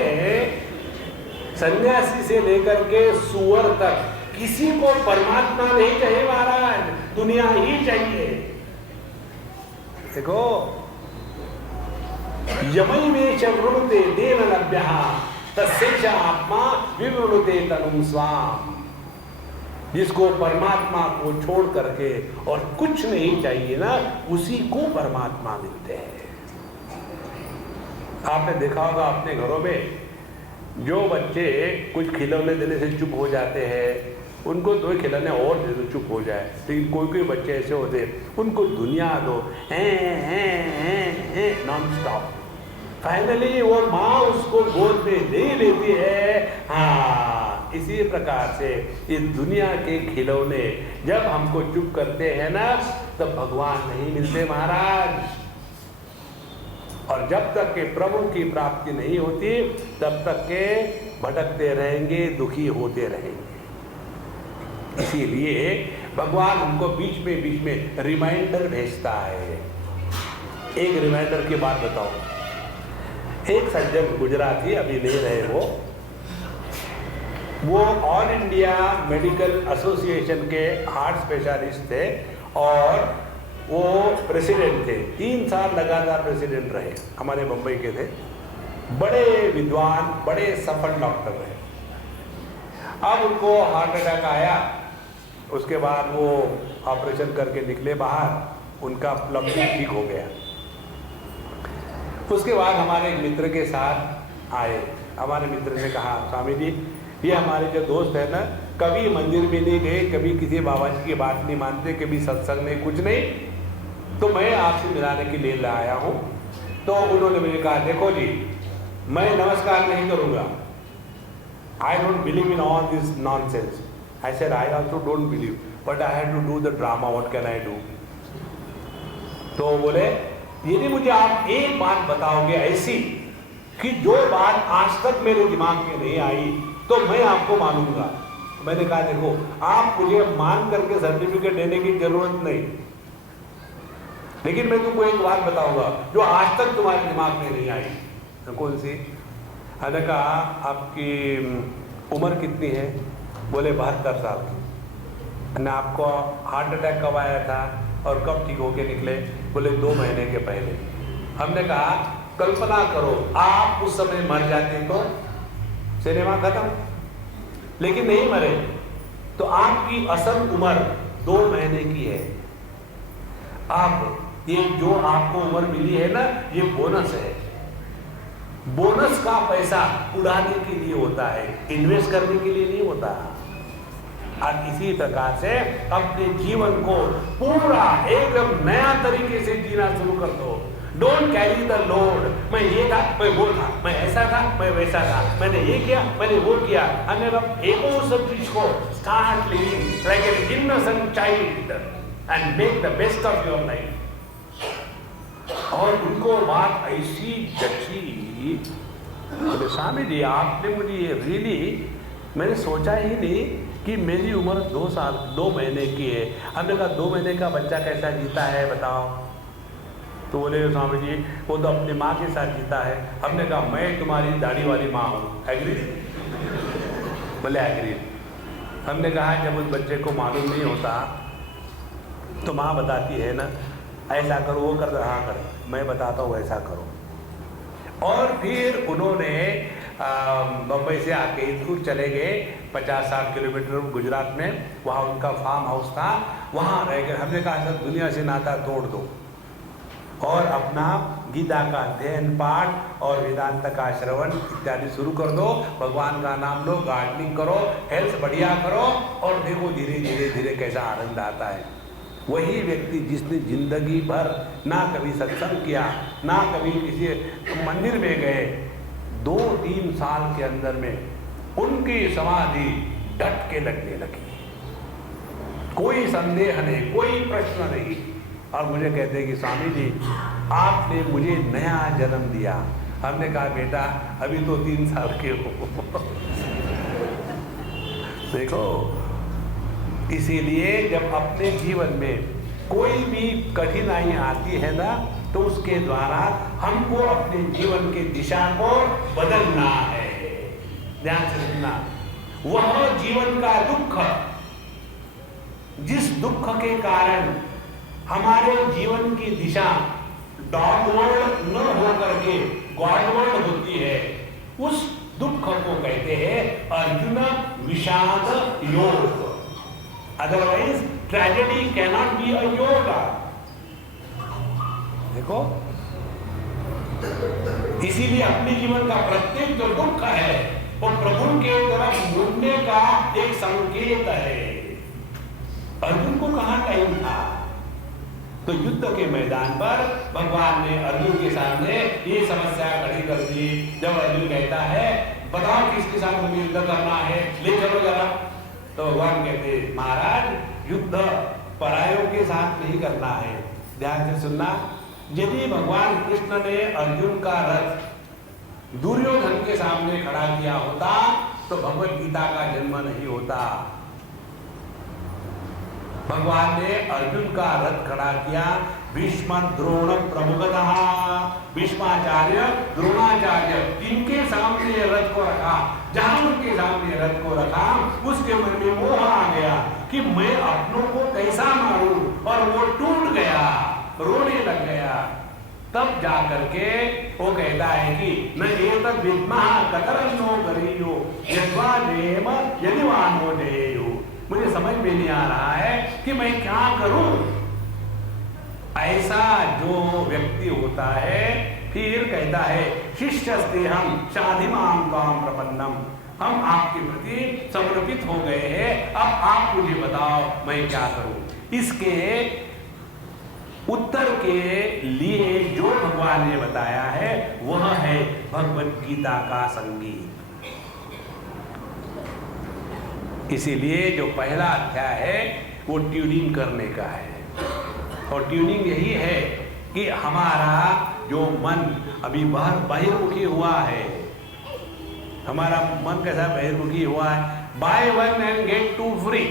सन्यासी से लेकर के सुअर तक किसी को परमात्मा नहीं चाहिए महाराज, दुनिया ही चाहिए। देखो यमई में चवृणुते देन लभ्यः तस्यैष आत्मा विवृणुते तनुं स्वाम। जिसको परमात्मा को छोड़ करके और कुछ नहीं चाहिए ना, उसी को परमात्मा मिलते हैं। आपने देखा होगा अपने घरों में जो बच्चे कुछ खिलौने देने से चुप हो जाते हैं, उनको 2 खिलौने और दे दो चुप हो जाए। लेकिन कोई कोई बच्चे ऐसे होते हैं उनको दुनिया दो नॉन स्टॉप। फाइनली वो माँ उसको गोद में नहीं लेती है। हाँ, इसी प्रकार से इस दुनिया के खिलौने जब हमको चुप करते हैं ना, तब भगवान नहीं मिलते महाराज। और जब तक के प्रभु की प्राप्ति नहीं होती तब तक के भटकते रहेंगे, दुखी होते रहेंगे। इसीलिए भगवान हमको बीच में रिमाइंडर भेजता है। एक रिमाइंडर की बात बताओ। एक सज्जन गुजराती, अभी ले रहे वो ऑल इंडिया मेडिकल एसोसिएशन के हार्ट स्पेशलिस्ट थे और वो प्रेसिडेंट थे। 3 साल लगातार प्रेसिडेंट रहे, हमारे मुंबई के थे। बड़े विद्वान, बड़े सफल डॉक्टर रहे। अब उनको हार्ट अटैक आया, उसके बाद वो ऑपरेशन करके निकले बाहर, उनका प्लम्बिंग ठीक हो गया। उसके बाद हमारे एक मित्र के साथ आए। हमारे मित्र ने कहा स्वामी जी ये हमारे जो दोस्त है ना, कभी मंदिर में नहीं गए, कभी किसी बाबा जी की बात नहीं मानते, कभी सत्संग नहीं, कुछ नहीं, तो मैं आपसे मिलाने के लिए लाया हूँ। तो उन्होंने मुझे कहा देखो जी मैं नमस्कार नहीं करूँगा, I don't believe in all this nonsense. I said I also don't believe but I have to do the drama, what can I do. तो बोले यदि मुझे आप एक बात बताओगे ऐसी कि जो बात आज तक मेरे दिमाग में नहीं आई तो मैं आपको मानूंगा। मैंने कहा देखो, आप मुझे मान करके सर्टिफिकेट देने की जरूरत नहीं, लेकिन मैं तुमको एक बात बताऊंगा जो आज तक तुम्हारे दिमाग में नहीं आई। तो कौन सी? मैंने कहा आपकी उम्र कितनी है? बोले 72 साल की। मैंने आपको हार्ट अटैक कब आया था और कब ठीक होके निकले? बोले 2 महीने के पहले। हमने कहा कल्पना करो आप उस समय मर जाते तो सिनेमा खत्म, लेकिन नहीं मरे तो आपकी असल उम्र 2 महीने की है। अब ये जो आपको उम्र मिली है ना, ये बोनस है। बोनस का पैसा उड़ाने के लिए होता है, इन्वेस्ट करने के लिए नहीं होता। और इसी प्रकार से अपने जीवन को पूरा एकदम नया तरीके से जीना शुरू कर दो। डोंट कैरी द लोड, मैं ये था, मैं वो था, मैं ऐसा था, मैं वैसा था, मैंने ये किया, मैंने वो किया। एक सब चीज को start living like an innocent child and make the best of your life. और उनको बात ऐसी जची, बोले स्वामी जी आपने मुझे रियली, मैंने सोचा ही नहीं कि मेरी उम्र 2 महीने की है। हमने कहा 2 महीने का बच्चा कैसा जीता है बताओ? तो बोले स्वामी जी वो तो अपनी माँ के साथ जीता है। हमने कहा मैं तुम्हारी दाढ़ी वाली माँ हूँ, एग्री? बोले एग्री। हमने कहा जब उस बच्चे को मालूम नहीं होता तो माँ बताती है ना, ऐसा करो, वो कर, हाँ कर, मैं बताता हूँ ऐसा करो। और फिर उन्होंने बम्बई से आके दूर चले गए 50-60 किलोमीटर गुजरात में, वहाँ उनका फार्म हाउस था, वहाँ रह गए। हमने कहा सब दुनिया से नाता तोड़ दो और अपना गीता का अध्ययन पाठ और वेदांत का श्रवण इत्यादि शुरू कर दो, भगवान का नाम लो, गार्डनिंग करो, हेल्थ बढ़िया करो और देखो धीरे धीरे धीरे कैसा आनंद आता है। वही व्यक्ति जिसने जिंदगी भर ना कभी सत्संग किया, ना कभी किसी मंदिर में गए, 2-3 साल के अंदर में उनकी समाधि डट के लगने लगी, कोई संदेह नहीं, कोई प्रश्न नहीं। और मुझे कहते हैं कि स्वामी जी आपने मुझे नया जन्म दिया। हमने कहा बेटा अभी तो 3 साल के हो। देखो, इसीलिए जब अपने जीवन में कोई भी कठिनाई आती है ना, तो उसके द्वारा हमको अपने जीवन की दिशा को बदलना है। ध्यान से सुनना, वह जीवन का दुख, जिस दुख के कारण हमारे जीवन की दिशा डॉगवर्ड न होकर के गॉडवर्ड होती है, उस दुख को कहते हैं अर्जुन विषाद योग। Otherwise tragedy cannot be a yoga. देखो, इसीलिए अपने जीवन का प्रत्येक जो दुख है वो प्रभु के तरफ मुड़ने का एक संकेत है। अर्जुन को कहां टाइम था? तो युद्ध के मैदान पर भगवान ने अर्जुन के सामने ये समस्या खड़ी कर दी। जब अर्जुन कहता है बताओ किसके साथ मुझे युद्ध करना है, ले चलो जरा, तो भगवान कहते महाराज युद्ध परायों के साथ नहीं करना है। ध्यान से सुनना, यदि भगवान कृष्ण ने अर्जुन का रथ दुर्योधन के सामने खड़ा किया होता तो भगवत गीता का जन्म नहीं होता। भगवान ने अर्जुन का रथ खड़ा किया, भीष्म द्रोण प्रमुखतः, भीष्माचार्य द्रोणाचार्य इनके सामने रथ को रखा। जहां उनके सामने रथ को रखा उसके मन में मोह आ गया कि मैं अपनों को कैसा मारूं, और वो टूट गया, रोने लग गया। तब जाकर के वो कहता है कि न एतद् विद्मः कतरन्नो गरियो यद्वा नेम यदिवानो नेयो। मुझे समझ में नहीं आ रहा है कि मैं क्या करूं। ऐसा जो व्यक्ति होता है फिर कहता है शिष्यस्ते हम शाधिमाम त्वाम प्रपन्नम, हम आपके प्रति समर्पित हो गए हैं, अब आप मुझे बताओ मैं क्या करूं। इसके उत्तर के लिए जो भगवान ने बताया है वह है भगवत गीता का संगीत। इसीलिए जो पहला अध्याय है वो ट्यूनिंग करने का है, और ट्यूनिंग यही है कि हमारा जो मन अभी बहिर्मुखी हुआ है, हमारा मन कैसा बहिर्मुखी हुआ है, buy one and get two free.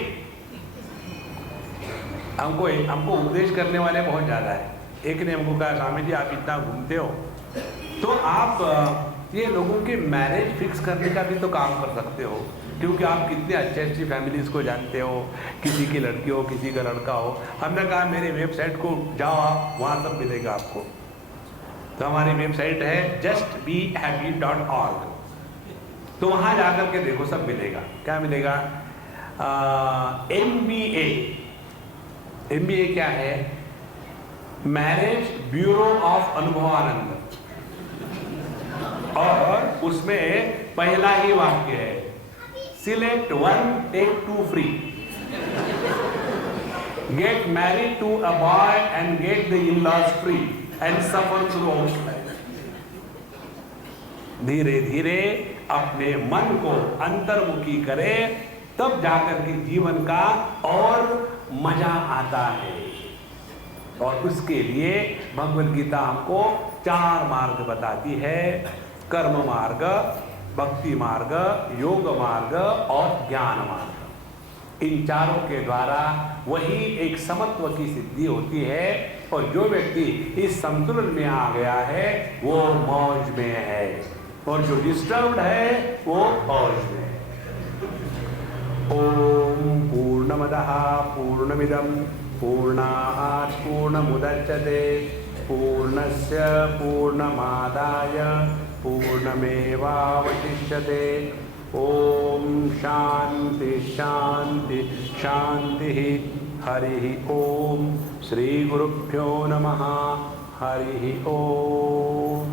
हमको उपदेश करने वाले बहुत ज्यादा है। एक ने हमको कहा, स्वामी जी आप इतना घूमते हो तो आप ये लोगों के मैरिज फिक्स करने का भी तो काम कर सकते हो, क्योंकि आप कितने अच्छी फैमिलीज को जानते हो, किसी की लड़की हो, किसी का लड़का हो। हमने कहा मेरे वेबसाइट को जाओ आप, वहाँ सब मिलेगा आपको। तो हमारी वेबसाइट है justbehappy.org। तो वहाँ जाकर के देखो, सब मिलेगा। क्या मिलेगा? MBA क्या है? Marriage bureau of Anubhavananda. और उसमें पहला ही वाक्य है, select one take two free, get married to a boy and get the in-laws free and suffer throughout life. धीरे धीरे अपने मन को अंतर्मुखी करे, तब जाकर के जीवन का और मजा आता है। और उसके लिए भगवद गीता हमको 4 मार्ग बताती है, कर्म मार्ग, भक्ति मार्ग, योग मार्ग और ज्ञान मार्ग। इन चारों के द्वारा वही एक समत्व की सिद्धि होती है, और जो व्यक्ति इस संतुलन में आ गया है वो मौज में है, और जो डिस्टर्ब्ड है वो मौज में है। ओम पूर्णमदः पूर्णमिदं पूर्णात् पूर्णमुदच्यते पूर्णस्य पूर्णमादाय पूर्णमेवावशिष्यते। ओम शांति शांति शांति। हरि ओम। श्री गुरुभ्यो नमः। हरि ओम।